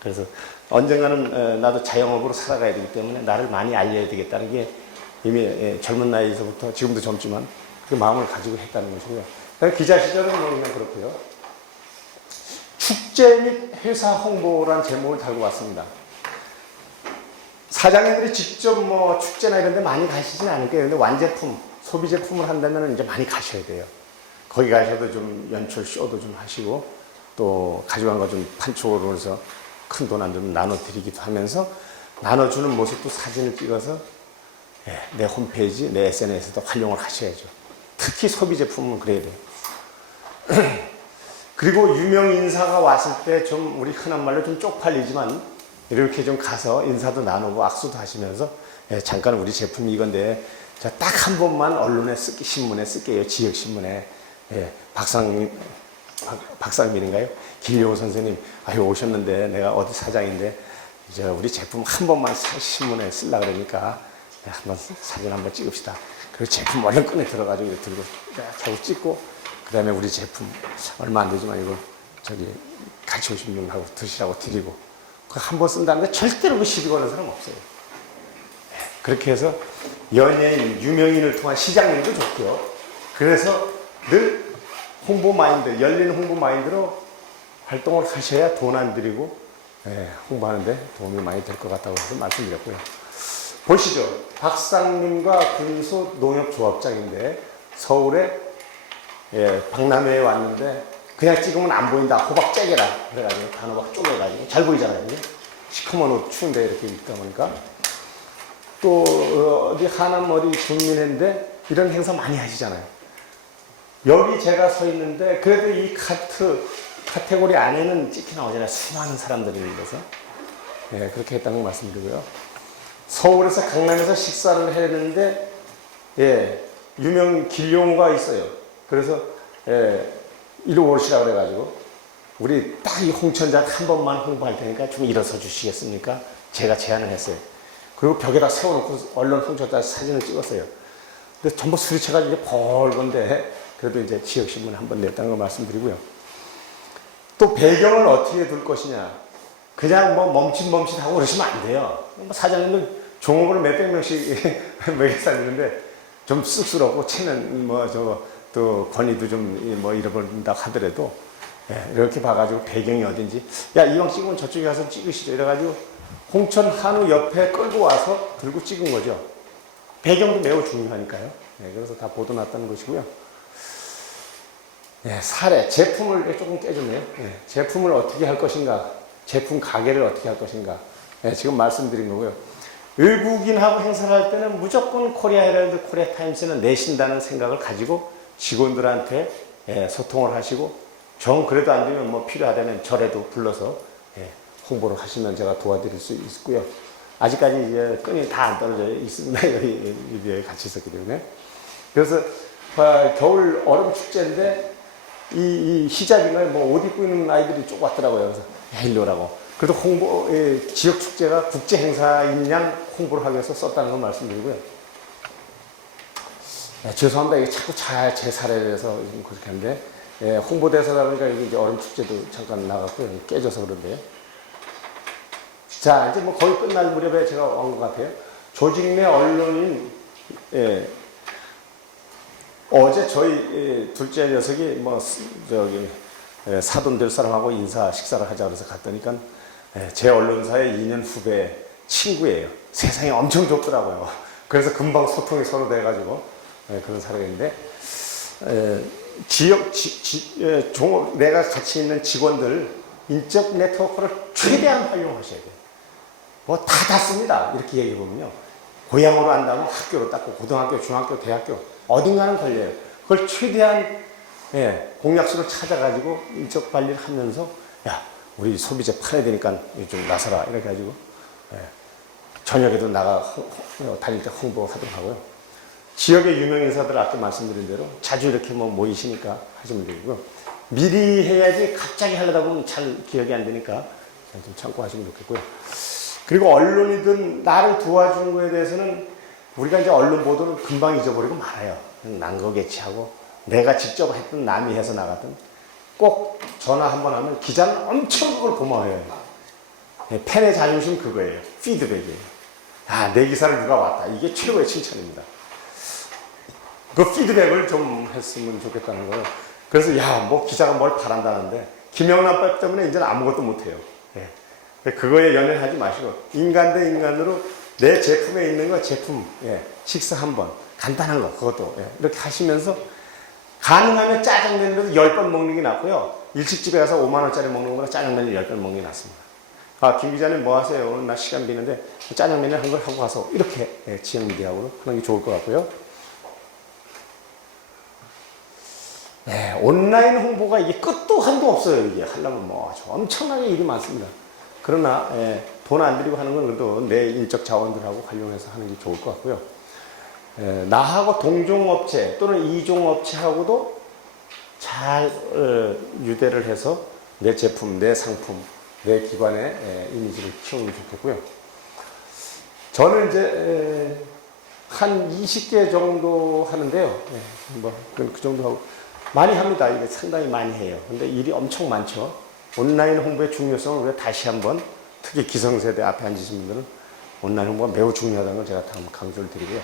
그래서 언젠가는 나도 자영업으로 살아가야 되기 때문에 나를 많이 알려야 되겠다는 게 이미 젊은 나이에서부터 지금도 젊지만 그 마음을 가지고 했다는 것이고요. 기자 시절은 뭐 그냥 그렇고요. 축제 및 회사 홍보라는 제목을 달고 왔습니다. 사장님들이 직접 뭐 축제나 이런 데 많이 가시진 않을 거예요. 근데 완제품, 소비 제품을 한다면 이제 많이 가셔야 돼요. 거기 가셔도 좀 연출 쇼도 좀 하시고 또 가져간 거 좀 판촉으로 해서 큰 돈 안 좀 나눠드리기도 하면서 나눠주는 모습도 사진을 찍어서 내 홈페이지, 내 SNS에도 활용을 하셔야죠. 특히 소비 제품은 그래야 돼요. 그리고 유명 인사가 왔을 때 좀 우리 흔한 말로 좀 쪽팔리지만 이렇게 좀 가서 인사도 나누고 악수도 하시면서 잠깐 우리 제품이 이건데 딱 한 번만 언론에 신문에 쓸게요. 지역신문에. 박상민인가요? 김용호 선생님, 오셨는데 내가 어디 사장인데 이제 우리 제품 한 번만 신문에 쓰려 그러니까 한번 사진 한번 찍읍시다. 그리고 제품 얼른 꺼내 들어가지고 들고 자꾸 찍고 그 다음에 우리 제품 얼마 안 되지만 이거 저기 같이 오신 분하고 드시라고 드리고 한 번 쓴다는데 절대로 그 시비 거는 사람 없어요. 그렇게 해서 연예인, 유명인을 통한 시장님도 좋고요. 그래서 늘 홍보 마인드, 열린 홍보 마인드로 활동을 하셔야 돈 안 들이고 홍보하는데 도움이 많이 될 것 같다고 해서 말씀드렸고요. 보시죠. 박상민과 군수 농협조합장인데 서울에 박람회에 왔는데 그냥 찍으면 안 보인다. 호박 째개라. 그래가지고 단호박 쪼개가지고 잘 보이잖아요. 시커먼 옷 추운데 이렇게 입다 보니까 또 어디 하남머리 군민회인데 이런 행사 많이 하시잖아요. 여기 제가 서 있는데 그래도 이 카테고리 안에는 찍히 나오잖아요. 수많은 사람들이 있어서 그렇게 했다는 걸 말씀드리고요. 서울에서 강남에서 식사를 해야 되는데 유명 길용호가 있어요. 그래서 이리 오시라고 그래가지고 우리 딱 이 홍천장 한 번만 홍보할 테니까 좀 일어서 주시겠습니까? 제가 제안을 했어요. 그리고 벽에다 세워놓고 언론 훔쳤다 사진을 찍었어요. 근데 전부 술이 채가지고 이제 벌건데 그래도 이제 지역신문에 한 번 냈다는 걸 말씀드리고요. 또 배경을 어떻게 둘 것이냐. 그냥 뭐 멈칫멈칫하고 그러시면 안 돼요. 사장님은 종업으로 몇백 명씩 매일 살리는데 좀 쑥스럽고 채는 뭐 저거 또 건의도 좀 뭐 잃어버린다 하더라도 이렇게 봐가지고 배경이 어딘지 야 이왕 찍으면 저쪽에 가서 찍으시죠 이래가지고 홍천 한우 옆에 끌고 와서 들고 찍은 거죠. 배경도 매우 중요하니까요. 그래서 다 보도났다는 것이고요. 사례 제품을 조금 깨졌네요. 제품을 어떻게 할 것인가, 제품 가게를 어떻게 할 것인가 지금 말씀드린 거고요. 외국인하고 행사를 할 때는 무조건 코리아 헤럴드, 코리아 타임스는 내신다는 생각을 가지고 직원들한테 소통을 하시고 정 그래도 안 되면 뭐 필요하다면 저라도 불러서 홍보를 하시면 제가 도와드릴 수 있고요. 아직까지 이제 끈이 다 안 떨어져 있습니다. 여기에 같이 있었기 때문에. 그래서 겨울 얼음 축제인데 이 시작인가요? 뭐 옷 입고 있는 아이들이 쭉 왔더라고요. 그래서 일리 오라고. 그래도 홍보, 지역 축제가 국제 행사인 양 홍보를 하기 위해서 썼다는 걸 말씀드리고요. 죄송합니다. 이게 자꾸 제 사례에서 그렇게 하는데, 홍보대사다 보니까 여기 이제 얼음 축제도 잠깐 나갔고요. 깨져서 그런데요. 자, 이제 뭐 거의 끝날 무렵에 제가 온 것 같아요. 조직 내 언론인, 어제 저희 둘째 녀석이 뭐, 사돈 될 사람하고 식사를 하자 그래서 갔더니까 제 언론사의 2년 후배 친구예요. 세상이 엄청 좁더라고요. 그래서 금방 소통이 서로 돼가지고 그런 사례인데 내가 같이 있는 직원들 인적 네트워크를 최대한 활용하셔야 돼요. 뭐 다 닿습니다. 이렇게 얘기해 보면요. 고향으로 한다면 학교로 닦고 고등학교, 중학교, 대학교 어딘가는 걸려요. 그걸 최대한 공약수를 찾아가지고 인적 관리를 하면서 야 우리 소비재 팔아야 되니까 좀 나서라 이렇게 가지고 저녁에도 나가 다닐 때 홍보하도록 하고요. 지역의 유명 인사들 아까 말씀드린 대로 자주 이렇게 뭐 모이시니까 하시면 되고요. 미리 해야지 갑자기 하려다 보면 잘 기억이 안 되니까 좀 참고 하시면 좋겠고요. 그리고 언론이든 나를 도와주는 거에 대해서는 우리가 이제 언론 보도는 금방 잊어버리고 말아요. 난 거겠지하고 내가 직접 했든 남이 해서 나갔든 꼭 전화 한번 하면 기자는 엄청 그걸 고마워해요. 팬의 자존심 그거예요. 피드백이에요. 아, 내 기사를 누가 왔다. 이게 최고의 칭찬입니다. 그 피드백을 좀 했으면 좋겠다는 거예요. 그래서 뭐 기자가 뭘 바란다는데 김영란법 때문에 이제는 아무것도 못해요. 그거에 연연하지 마시고 인간 대 인간으로 내 제품에 있는 거 제품 식사 한번 간단한 거 그것도 이렇게 하시면서 가능하면 짜장면이라도 10번 먹는 게 낫고요. 일식집에 가서 5만 원짜리 먹는 거나 짜장면을 10번 먹는 게 낫습니다. 아, 김 기자님 뭐 하세요? 오늘 나 시간 비는데 짜장면을 한 걸 하고 가서 이렇게 지역 미디어하고 하는 게 좋을 것 같고요. 온라인 홍보가 이게 끝도 한도 없어요. 이게 하려면 뭐 아주 엄청나게 일이 많습니다. 그러나 돈 안 들이고 하는 건 그래도 내 인적 자원들하고 활용해서 하는 게 좋을 것 같고요. 나하고 동종업체 또는 이종업체하고도 잘 유대를 해서 내 제품, 내 상품, 내 기관의 이미지를 키우면 좋겠고요. 저는 이제 한 20개 정도 하는데요. 그 정도 하고 많이 합니다. 이게 상당히 많이 해요. 근데 일이 엄청 많죠. 온라인 홍보의 중요성을 우리가 다시 한번 특히 기성세대 앞에 앉으신 분들은 온라인 홍보가 매우 중요하다는 걸 제가 강조를 드리고요.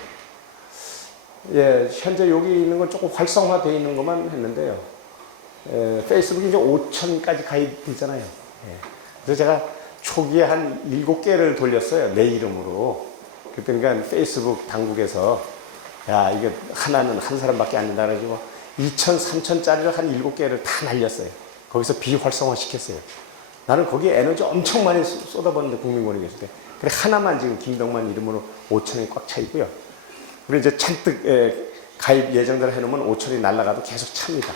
현재 여기 있는 건 조금 활성화되어 있는 것만 했는데요. 페이스북이 이제 5천까지 가입되잖아요. 그래서 제가 초기에 한 7개를 돌렸어요. 내 이름으로. 그러니까 페이스북 당국에서 야, 이거 하나는 한 사람밖에 안 된다 그래가지고 2천, 3천짜리를 한 7개를 다 날렸어요. 거기서 비활성화 시켰어요. 나는 거기에 에너지 엄청 많이 쏟아붓는데 국민권이 계실 때. 그래, 하나만 지금 김덕만 이름으로 5천이 꽉 차 있고요. 그리고 이제 잔뜩 가입 예정대로 해놓으면 5천이 날아가도 계속 찹니다.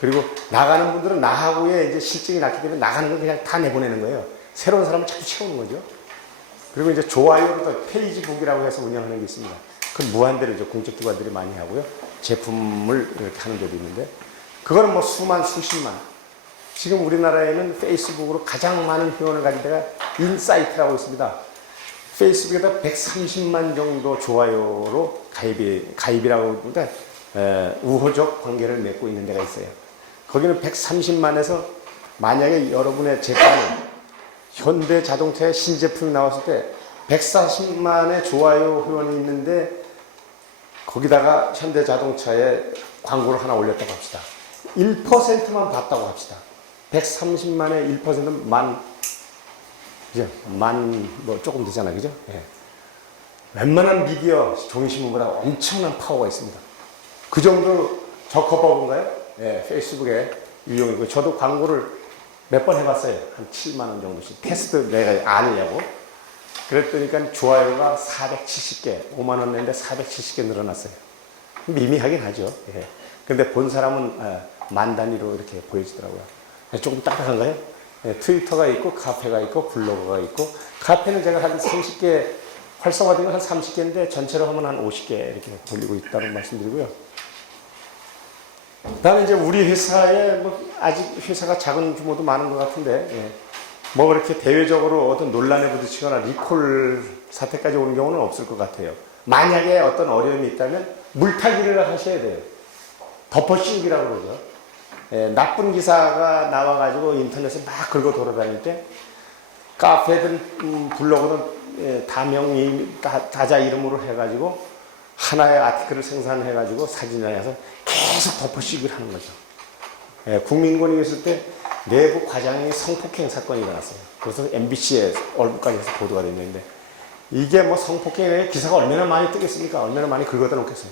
그리고 나가는 분들은 나하고의 이제 실증이 났기 때문에 나가는 걸 그냥 다 내보내는 거예요. 새로운 사람을 자꾸 채우는 거죠. 그리고 이제 좋아요로 페이지북이라고 해서 운영하는 게 있습니다. 그건 무한대로 이제 공적기관들이 많이 하고요. 제품을 이렇게 하는 데도 있는데, 그거는 뭐 수만, 수십만. 지금 우리나라에는 페이스북으로 가장 많은 회원을 가진 데가 인사이트라고 있습니다. 페이스북에다 130만 정도 좋아요로 가입이라고 그러니까 우호적 관계를 맺고 있는 데가 있어요. 거기는 130만에서 만약에 여러분의 제품이 현대자동차의 신제품이 나왔을 때 140만의 좋아요 회원이 있는데 거기다가 현대자동차에 광고를 하나 올렸다고 합시다. 1%만 봤다고 합시다. 130만의 1%는 그죠? 뭐 조금 되잖아, 그죠? 예. 웬만한 미디어, 종이신문보다 엄청난 파워가 있습니다. 그 정도 저커버그인가요? 예, 페이스북에 유용이고, 저도 광고를 몇 번 해봤어요. 한 7만원 정도씩. 테스트 내가 아니냐고. 그랬더니까 좋아요가 470개, 5만원 냈는데 470개 늘어났어요. 미미하긴 하죠. 예. 근데 본 사람은 만 단위로 이렇게 보여지더라고요. 조금 딱딱한가요? 예, 트위터가 있고, 카페가 있고, 블로그가 있고, 카페는 제가 한 30개, 활성화된 건 한 30개인데, 전체로 하면 한 50개 이렇게 돌리고 있다는 말씀드리고요. 그 다음에 이제 우리 회사에, 뭐, 아직 회사가 작은 규모도 많은 것 같은데, 예. 뭐 그렇게 대외적으로 어떤 논란에 부딪히거나 리콜 사태까지 오는 경우는 없을 것 같아요. 만약에 어떤 어려움이 있다면 물타기를 하셔야 돼요. 덮어씌우기라고 그러죠. 예, 나쁜 기사가 나와가지고 인터넷에 막 긁어 돌아다닐 때 카페든 블로그든 예, 다자 이름으로 해가지고 하나의 아티클을 생산해가지고 사진을 해서 계속 덮어씌우기를 하는 거죠. 예, 국민권익위 있을 때 내부 과장이 성폭행 사건이 일어났어요. 그래서 MBC에 얼굴까지 해서 보도가 됐는데 이게 뭐 성폭행에 기사가 얼마나 많이 뜨겠습니까? 얼마나 많이 긁어다 놓겠어요.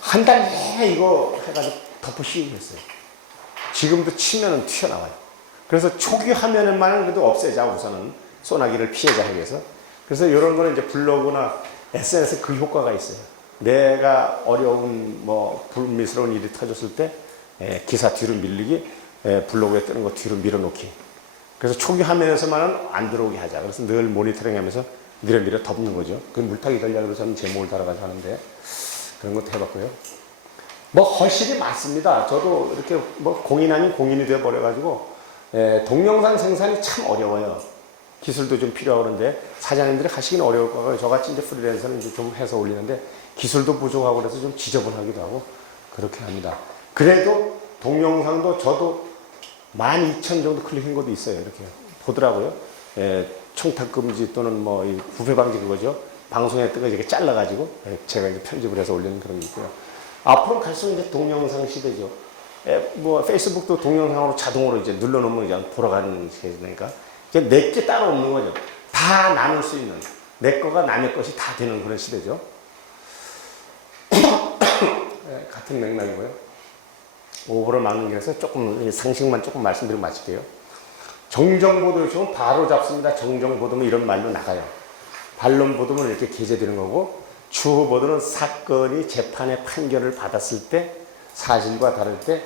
한 달 내내 이거 해가지고 덮어씌우고 했어요. 지금도 치면은 튀어나와요. 그래서 초기 화면만은 그래도 없애자 우선은 소나기를 피해자 위해서. 그래서 이런 거는 이제 블로그나 SNS에 그 효과가 있어요. 내가 어려운 뭐 불미스러운 일이 터졌을 때 기사 뒤로 밀리기, 블로그에 뜨는 거 뒤로 밀어놓기. 그래서 초기 화면에서만은 안 들어오게 하자. 그래서 늘 모니터링하면서 밀어 덮는 거죠. 그 물타기 전략으로 저는 제목을 달아가지고 하는데 그런 것도 해봤고요. 뭐 허실이 많습니다. 저도 이렇게 뭐 공인 아닌 공인이 되어버려가지고 동영상 생산이 참 어려워요. 기술도 좀 필요하고 그런데 사장님들이 하시기는 어려울 거고요. 저같이 이제 프리랜서는 이제 좀 해서 올리는데 기술도 부족하고 그래서 좀 지저분하기도 하고 그렇게 합니다. 그래도 동영상도 저도 12,000 정도 클릭한 것도 있어요. 이렇게 보더라고요. 청탁금지 또는 뭐 부패방지 그거죠. 방송에 뜨고 이렇게 잘라가지고 제가 이제 편집을 해서 올리는 그런 게 있고요. 앞으로 갈수록 이제 동영상 시대죠. 뭐 페이스북도 동영상으로 자동으로 이제 눌러놓으면 이제 돌아가는 시대니까 내게 따로 없는 거죠. 다 나눌 수 있는 내 거가 남의 것이 다 되는 그런 시대죠. 같은 맥락이고요. 오보를 막는 길에서 조금 상식만 조금 말씀드리고 마칠게요. 정정보도 요즘은 바로 잡습니다. 정정보도는 이런 말로 나가요. 반론보도는 이렇게 게재되는 거고 추후보도는 사건이 재판의 판결을 받았을 때 사실과 다를 때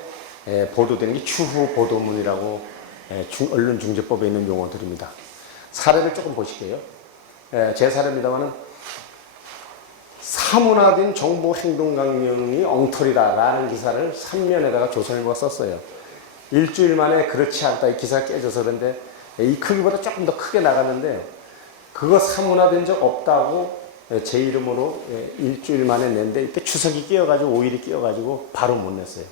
보도되는 게 추후보도문이라고 언론중재법에 있는 용어들입니다. 사례를 조금 보실게요. 제 사례입니다만은 사문화된 정보행동강령이 엉터리다라는 기사를 3면에다가 조선일보가 썼어요. 일주일 만에 그렇지 않다. 이 기사가 깨져서 그런데 이 크기보다 조금 더 크게 나갔는데 그거 사문화된 적 없다고 제 이름으로 일주일 만에 냈는데 이때 추석이 끼어가지고 5일이 끼어가지고 바로 못 냈어요.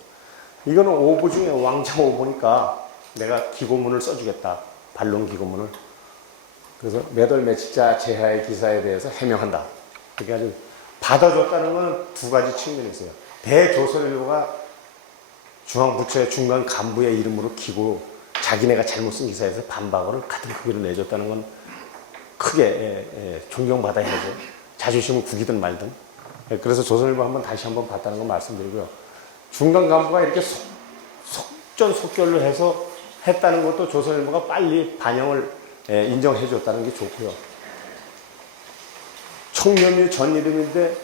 이거는 오보 중에 왕창 오보니까 내가 기고문을 써주겠다. 반론 기고문을. 그래서 몇 월 며칠자 제하의 기사에 대해서 해명한다. 그게 아주 받아줬다는 건 두 가지 측면이 있어요. 대조선일보가 중앙부처의 중간 간부의 이름으로 기고 자기네가 잘못 쓴 기사에서 반박을 같은 크기로 내줬다는 건 크게 존경받아야죠. 자존심을 구기든 말든. 그래서 조선일보 한번 다시 한번 봤다는 건 말씀드리고요. 중간 간부가 이렇게 속전속결로 해서 했다는 것도 조선일보가 빨리 반영을 인정해 줬다는 게 좋고요. 청렴위 전 이름인데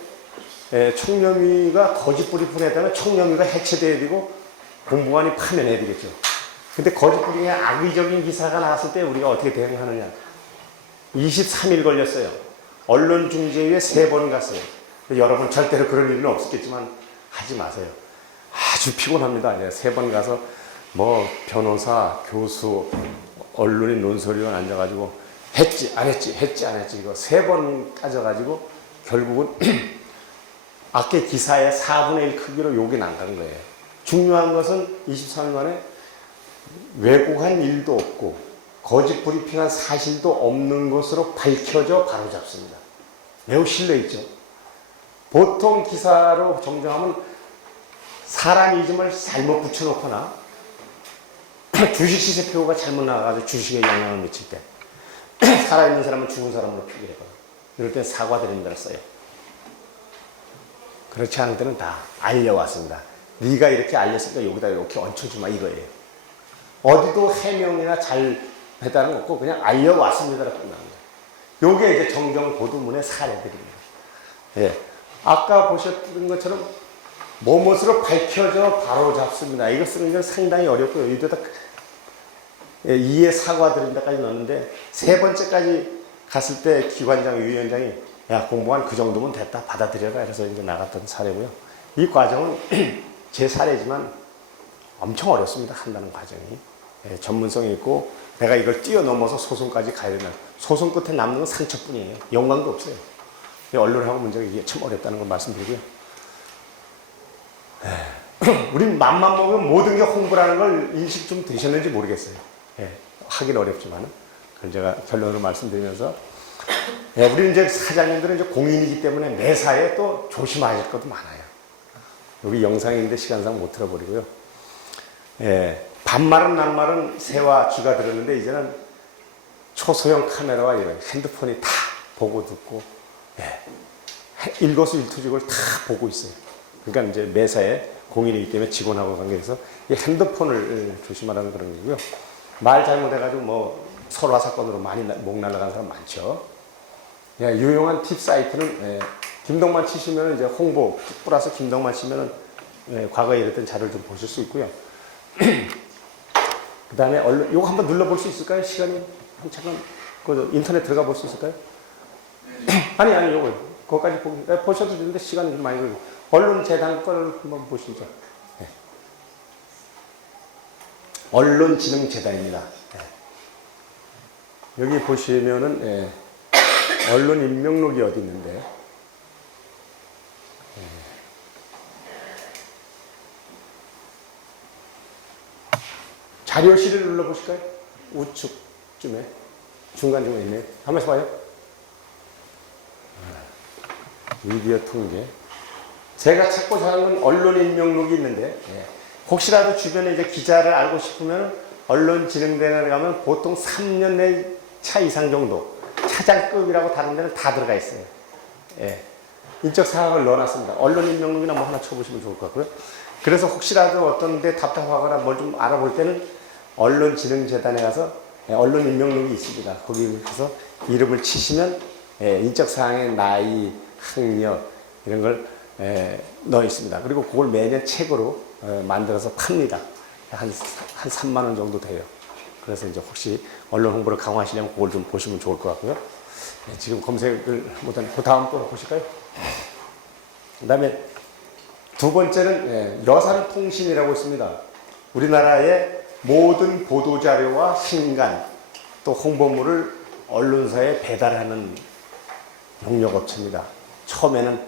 청렴위가 거짓 브리핑을 했다면 청렴위가 해체돼야 되고 공보관이 파면해야 되겠죠. 근데 거짓 브리핑에 악의적인 기사가 나왔을 때 우리가 어떻게 대응하느냐. 23일 걸렸어요. 언론중재위에 3번 갔어요. 여러분 절대로 그럴 일은 없었겠지만 하지 마세요. 아주 피곤합니다. 3번 가서 뭐 변호사, 교수, 언론인 논설위원 앉아가지고 했지 안 했지 했지 안 했지 이거 3번 따져가지고 결국은 아까 기사의 4분의 1 크기로 욕이 나간 거예요. 중요한 것은 23일 만에 왜곡한 일도 없고 거짓 브리핑한 사실도 없는 것으로 밝혀져 바로잡습니다. 매우 신뢰있죠. 보통 기사로 정정하면 사람 이름을 잘못 붙여놓거나 주식 시세표가 잘못 나가가지고 주식에 영향을 미칠 때 살아있는 사람은 죽은 사람으로 표기해요. 이럴 때 사과드린다를 써요. 그렇지 않을 때는 다 알려왔습니다. 네가 이렇게 알렸으니까 여기다 이렇게 얹혀주마 이거예요. 어디도 해명이나 잘 해달라는 거 없고 그냥 알려왔습니다라고 끝납니다. 요게 이제 정정 보도문의 사례들입니다. 예. 아까 보셨던 것처럼 뭐뭇으로 밝혀져 바로 잡습니다. 이거 쓰는 건 상당히 어렵고요. 이때다 이에 사과드린다까지 넣었는데 세 번째까지 갔을 때 기관장, 위원장이 야 공무원 그 정도면 됐다 받아들여라 해서 이제 나갔던 사례고요. 이 과정은 제 사례지만 엄청 어렵습니다. 한다는 과정이 전문성이 있고 내가 이걸 뛰어넘어서 소송까지 가야 되면 소송 끝에 남는 건 상처뿐이에요. 영광도 없어요. 언론하고 문제가 이게 참 어렵다는 걸 말씀드리고요. 우린 맘만 먹으면 모든 게 홍보라는 걸 인식 좀 되셨는지 모르겠어요. 하긴 어렵지만 그걸 제가 결론으로 말씀드리면서 우리 이제 사장님들은 이제 공인이기 때문에 매사에 또 조심하실 것도 많아요. 여기 영상인데 시간상 못 들어버리고요. 반말은 낱말은 새와 쥐가 들었는데 이제는 초소형 카메라와 이런 핸드폰이 다 보고 듣고 일거수일투족을 다 보고 있어요. 그러니까 이제 매사에 공인이기 때문에 직원하고 관계해서 이 핸드폰을 조심하라는 그런 거고요. 말 잘못해가지고 뭐 설화 사건으로 많이 목 날라간 사람 많죠. 유용한 팁 사이트는 김동만 치시면 이제 홍보 플러스 김동만 치면은 과거에 이랬던 자료를 좀 보실 수 있고요. 그 다음에 언론 요거 한번 눌러볼 수 있을까요? 시간이 잠깐 그 인터넷 들어가 볼 수 있을까요? 아니 요거 그거까지 보셔도 되는데 시간이 좀 많이 걸리고 언론재단 거를 한번 보시죠. 언론진흥재단입니다. 여기 보시면은 언론 임명록이 어디 있는데 자료실을 눌러보실까요? 우측쯤에 중간중간에 있네요. 한 번씩 봐요. 미디어 통계. 제가 찾고자 하는 건 언론 임명록이 있는데 혹시라도 주변에 이제 기자를 알고 싶으면 언론진흥대에 가면 보통 3년 내 차 이상 정도 차장급이라고 다른 데는 다 들어가 있어요. 인적 사항을 넣어놨습니다. 언론 임명록이나 뭐 하나 쳐보시면 좋을 것 같고요. 그래서 혹시라도 어떤 데 답답하거나 뭘 좀 알아볼 때는 언론진흥재단에 가서 언론 임명록이 있습니다. 거기 가서 이름을 치시면 인적 사항의 나이, 학력 이런 걸 넣어 있습니다. 그리고 그걸 매년 책으로 만들어서 팝니다. 한 3만 원 정도 돼요. 그래서 이제 혹시 언론 홍보를 강화하시려면 그걸 좀 보시면 좋을 것 같고요. 지금 검색을 못한 그 다음 거 보실까요? 그 다음에 두 번째는 여산통신이라고 있습니다. 우리나라의 모든 보도자료와 신간 또 홍보물을 언론사에 배달하는 용역업체입니다. 처음에는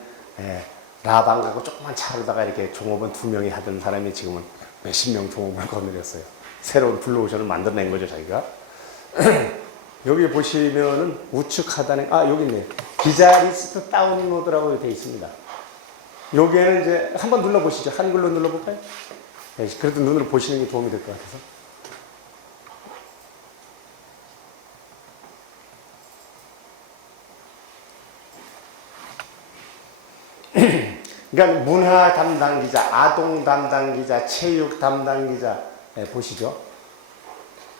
라방 가고 조그만 차로다가 이렇게 종업원 2명이 하던 사람이 지금은 몇십 명 종업원을 거느렸어요. 새로운 블루오션을 만들어낸 거죠, 자기가. 여기 보시면은 우측 하단에, 여기 있네. 기자 리스트 다운로드라고 되어 있습니다. 여기에는 이제 한번 눌러보시죠. 한글로 눌러볼까요? 그래도 눈으로 보시는 게 도움이 될 것 같아서. 그러니까 문화 담당 기자, 아동 담당 기자, 체육 담당 기자 보시죠.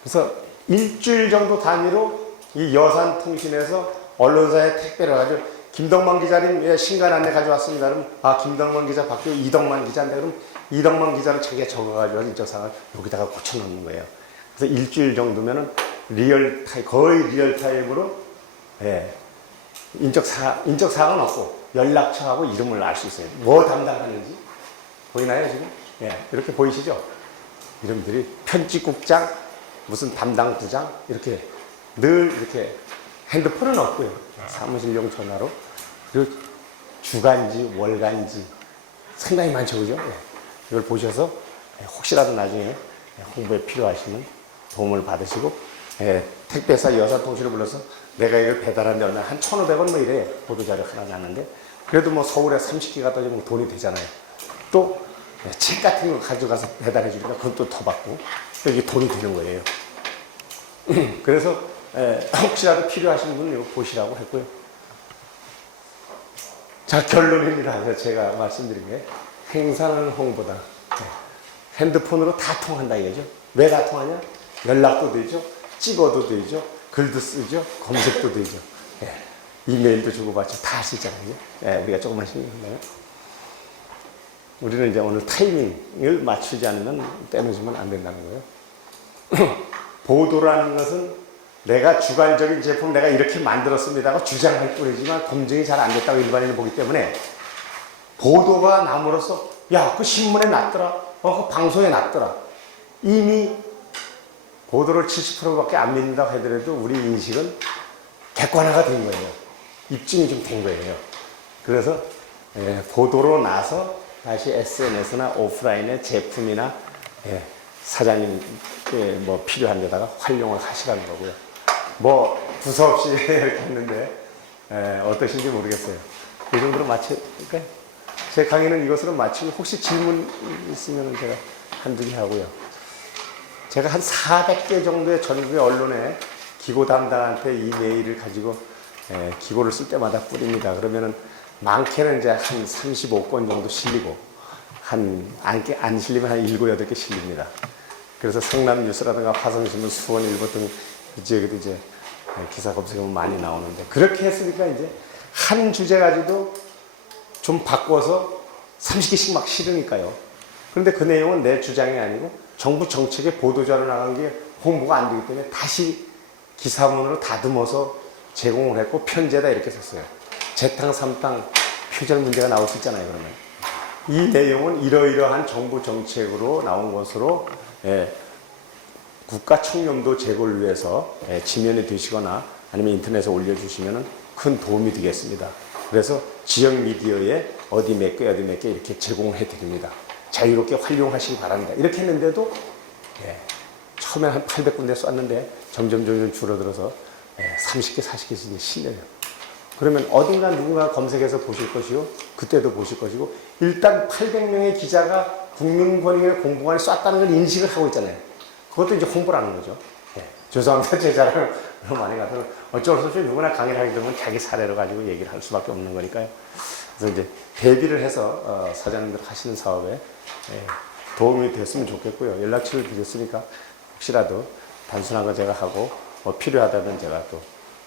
그래서 일주일 정도 단위로 이 여산통신에서 언론사에 택배를 가지고 김덕만 기자님 신간 안내 가져왔습니다. 그럼 김덕만 기자 바뀌고 이덕만 기자인데 그럼 이덕만 기자를 자기가 적어가지고 인적 사항을 여기다가 고쳐놓는 거예요. 그래서 일주일 정도면은 거의 리얼 타임으로 인적 사항은 없고 연락처하고 이름을 알 수 있어요. 뭐 담당하는지 보이나요 지금? 이렇게 보이시죠? 이름들이 편집국장, 무슨 담당부장 이렇게 늘 이렇게 핸드폰은 없고요. 사무실용 전화로 그리고 주간지, 월간지 상당히 많죠, 그죠? 이걸 보셔서 혹시라도 나중에 홍보에 필요하시면 도움을 받으시고 택배사 여산통신을 불러서 내가 이걸 배달하는데 얼마 한 1,500원 뭐 이래. 보도자료 하나 났는데 그래도 뭐 서울에 30개 갖다 주면 돈이 되잖아요. 또 책 같은 거 가져가서 배달해 주니까 그건 또 더 받고 또 이게 돈이 되는 거예요. 그래서 혹시라도 필요하신 분은 이거 보시라고 했고요. 자, 결론입니다. 제가 말씀드린 게 행사는 홍보다. 핸드폰으로 다 통한다 이거죠. 왜 다 통하냐? 연락도 되죠. 찍어도 되죠. 글도 쓰죠. 검색도 되죠. 이메일도 주고받죠. 다 할 수 있잖아요. 우리가 조금만 신경 쓰면. 우리는 이제 오늘 타이밍을 맞추지 않으면 떼놓으면 안 된다는 거예요. 보도라는 것은 내가 주관적인 제품 내가 이렇게 만들었습니다고 주장할 뿐이지만 검증이 잘 안 됐다고 일반인은 보기 때문에 보도가 남으로써 야, 그 신문에 났더라. 그 방송에 났더라. 이미 보도를 70%밖에 안 믿는다고 하더라도 우리 인식은 객관화가 된 거예요. 입증이 좀 된 거예요. 그래서 보도로 나서 다시 SNS나 오프라인의 제품이나 사장님 뭐 필요한 데다가 활용을 하시라는 거고요. 뭐 두서없이 이렇게 했는데 어떠신지 모르겠어요. 이 정도로 마칠까요? 제 강의는 이것으로 마치고 혹시 질문 있으면 제가 한두 개 하고요. 제가 한 400개 정도의 전국의 언론에 기고 담당한테 이 메일을 가지고 기고를 쓸 때마다 뿌립니다. 그러면은 많게는 이제 한 35건 정도 실리고 안 실리면 한 7, 8개 실립니다. 그래서 성남 뉴스라든가 화성신문, 수원일보 등 지역에도 이제 기사 검색하면 많이 나오는데 그렇게 했으니까 이제 한 주제 가지고 좀 바꿔서 30개씩 막 실으니까요. 그런데 그 내용은 내 주장이 아니고 정부 정책에 보도자료 나간 게 홍보가 안 되기 때문에 다시 기사문으로 다듬어서 제공을 했고 편제다 이렇게 썼어요. 재탕, 삼탕, 표절 문제가 나올 수 있잖아요. 그러면 이 내용은 이러이러한 정부 정책으로 나온 것으로 국가 청렴도 제고를 위해서 지면에 두시거나 아니면 인터넷에 올려주시면 큰 도움이 되겠습니다. 그래서 지역 미디어에 어디 몇 개 이렇게 제공해 드립니다. 자유롭게 활용하시기 바랍니다. 이렇게 했는데도 처음에 한 800군데 쐈는데 점점 줄어들어서 30개, 40개씩 실려요. 그러면 어딘가 누군가 검색해서 보실 것이요. 그때도 보실 것이고 일단 800명의 기자가 국민권익위의 공보관에 쐈다는 걸 인식을 하고 있잖아요. 그것도 이제 홍보라는 거죠. 죄송합니다. 제 자랑을 너무 많이 가서 어쩔 수 없이 누구나 강의를 하게 되면 자기 사례로 가지고 얘기를 할 수밖에 없는 거니까요. 그래서 이제 대비를 해서 사장님들 하시는 사업에 도움이 됐으면 좋겠고요. 연락처를 드렸으니까 혹시라도 단순한 거 제가 하고 필요하다면 제가 또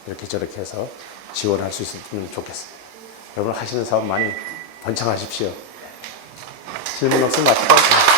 이렇게 저렇게 해서 지원할 수 있으면 좋겠습니다. 여러분 하시는 사업 많이 번창하십시오. 질문 없으면 마칠까요?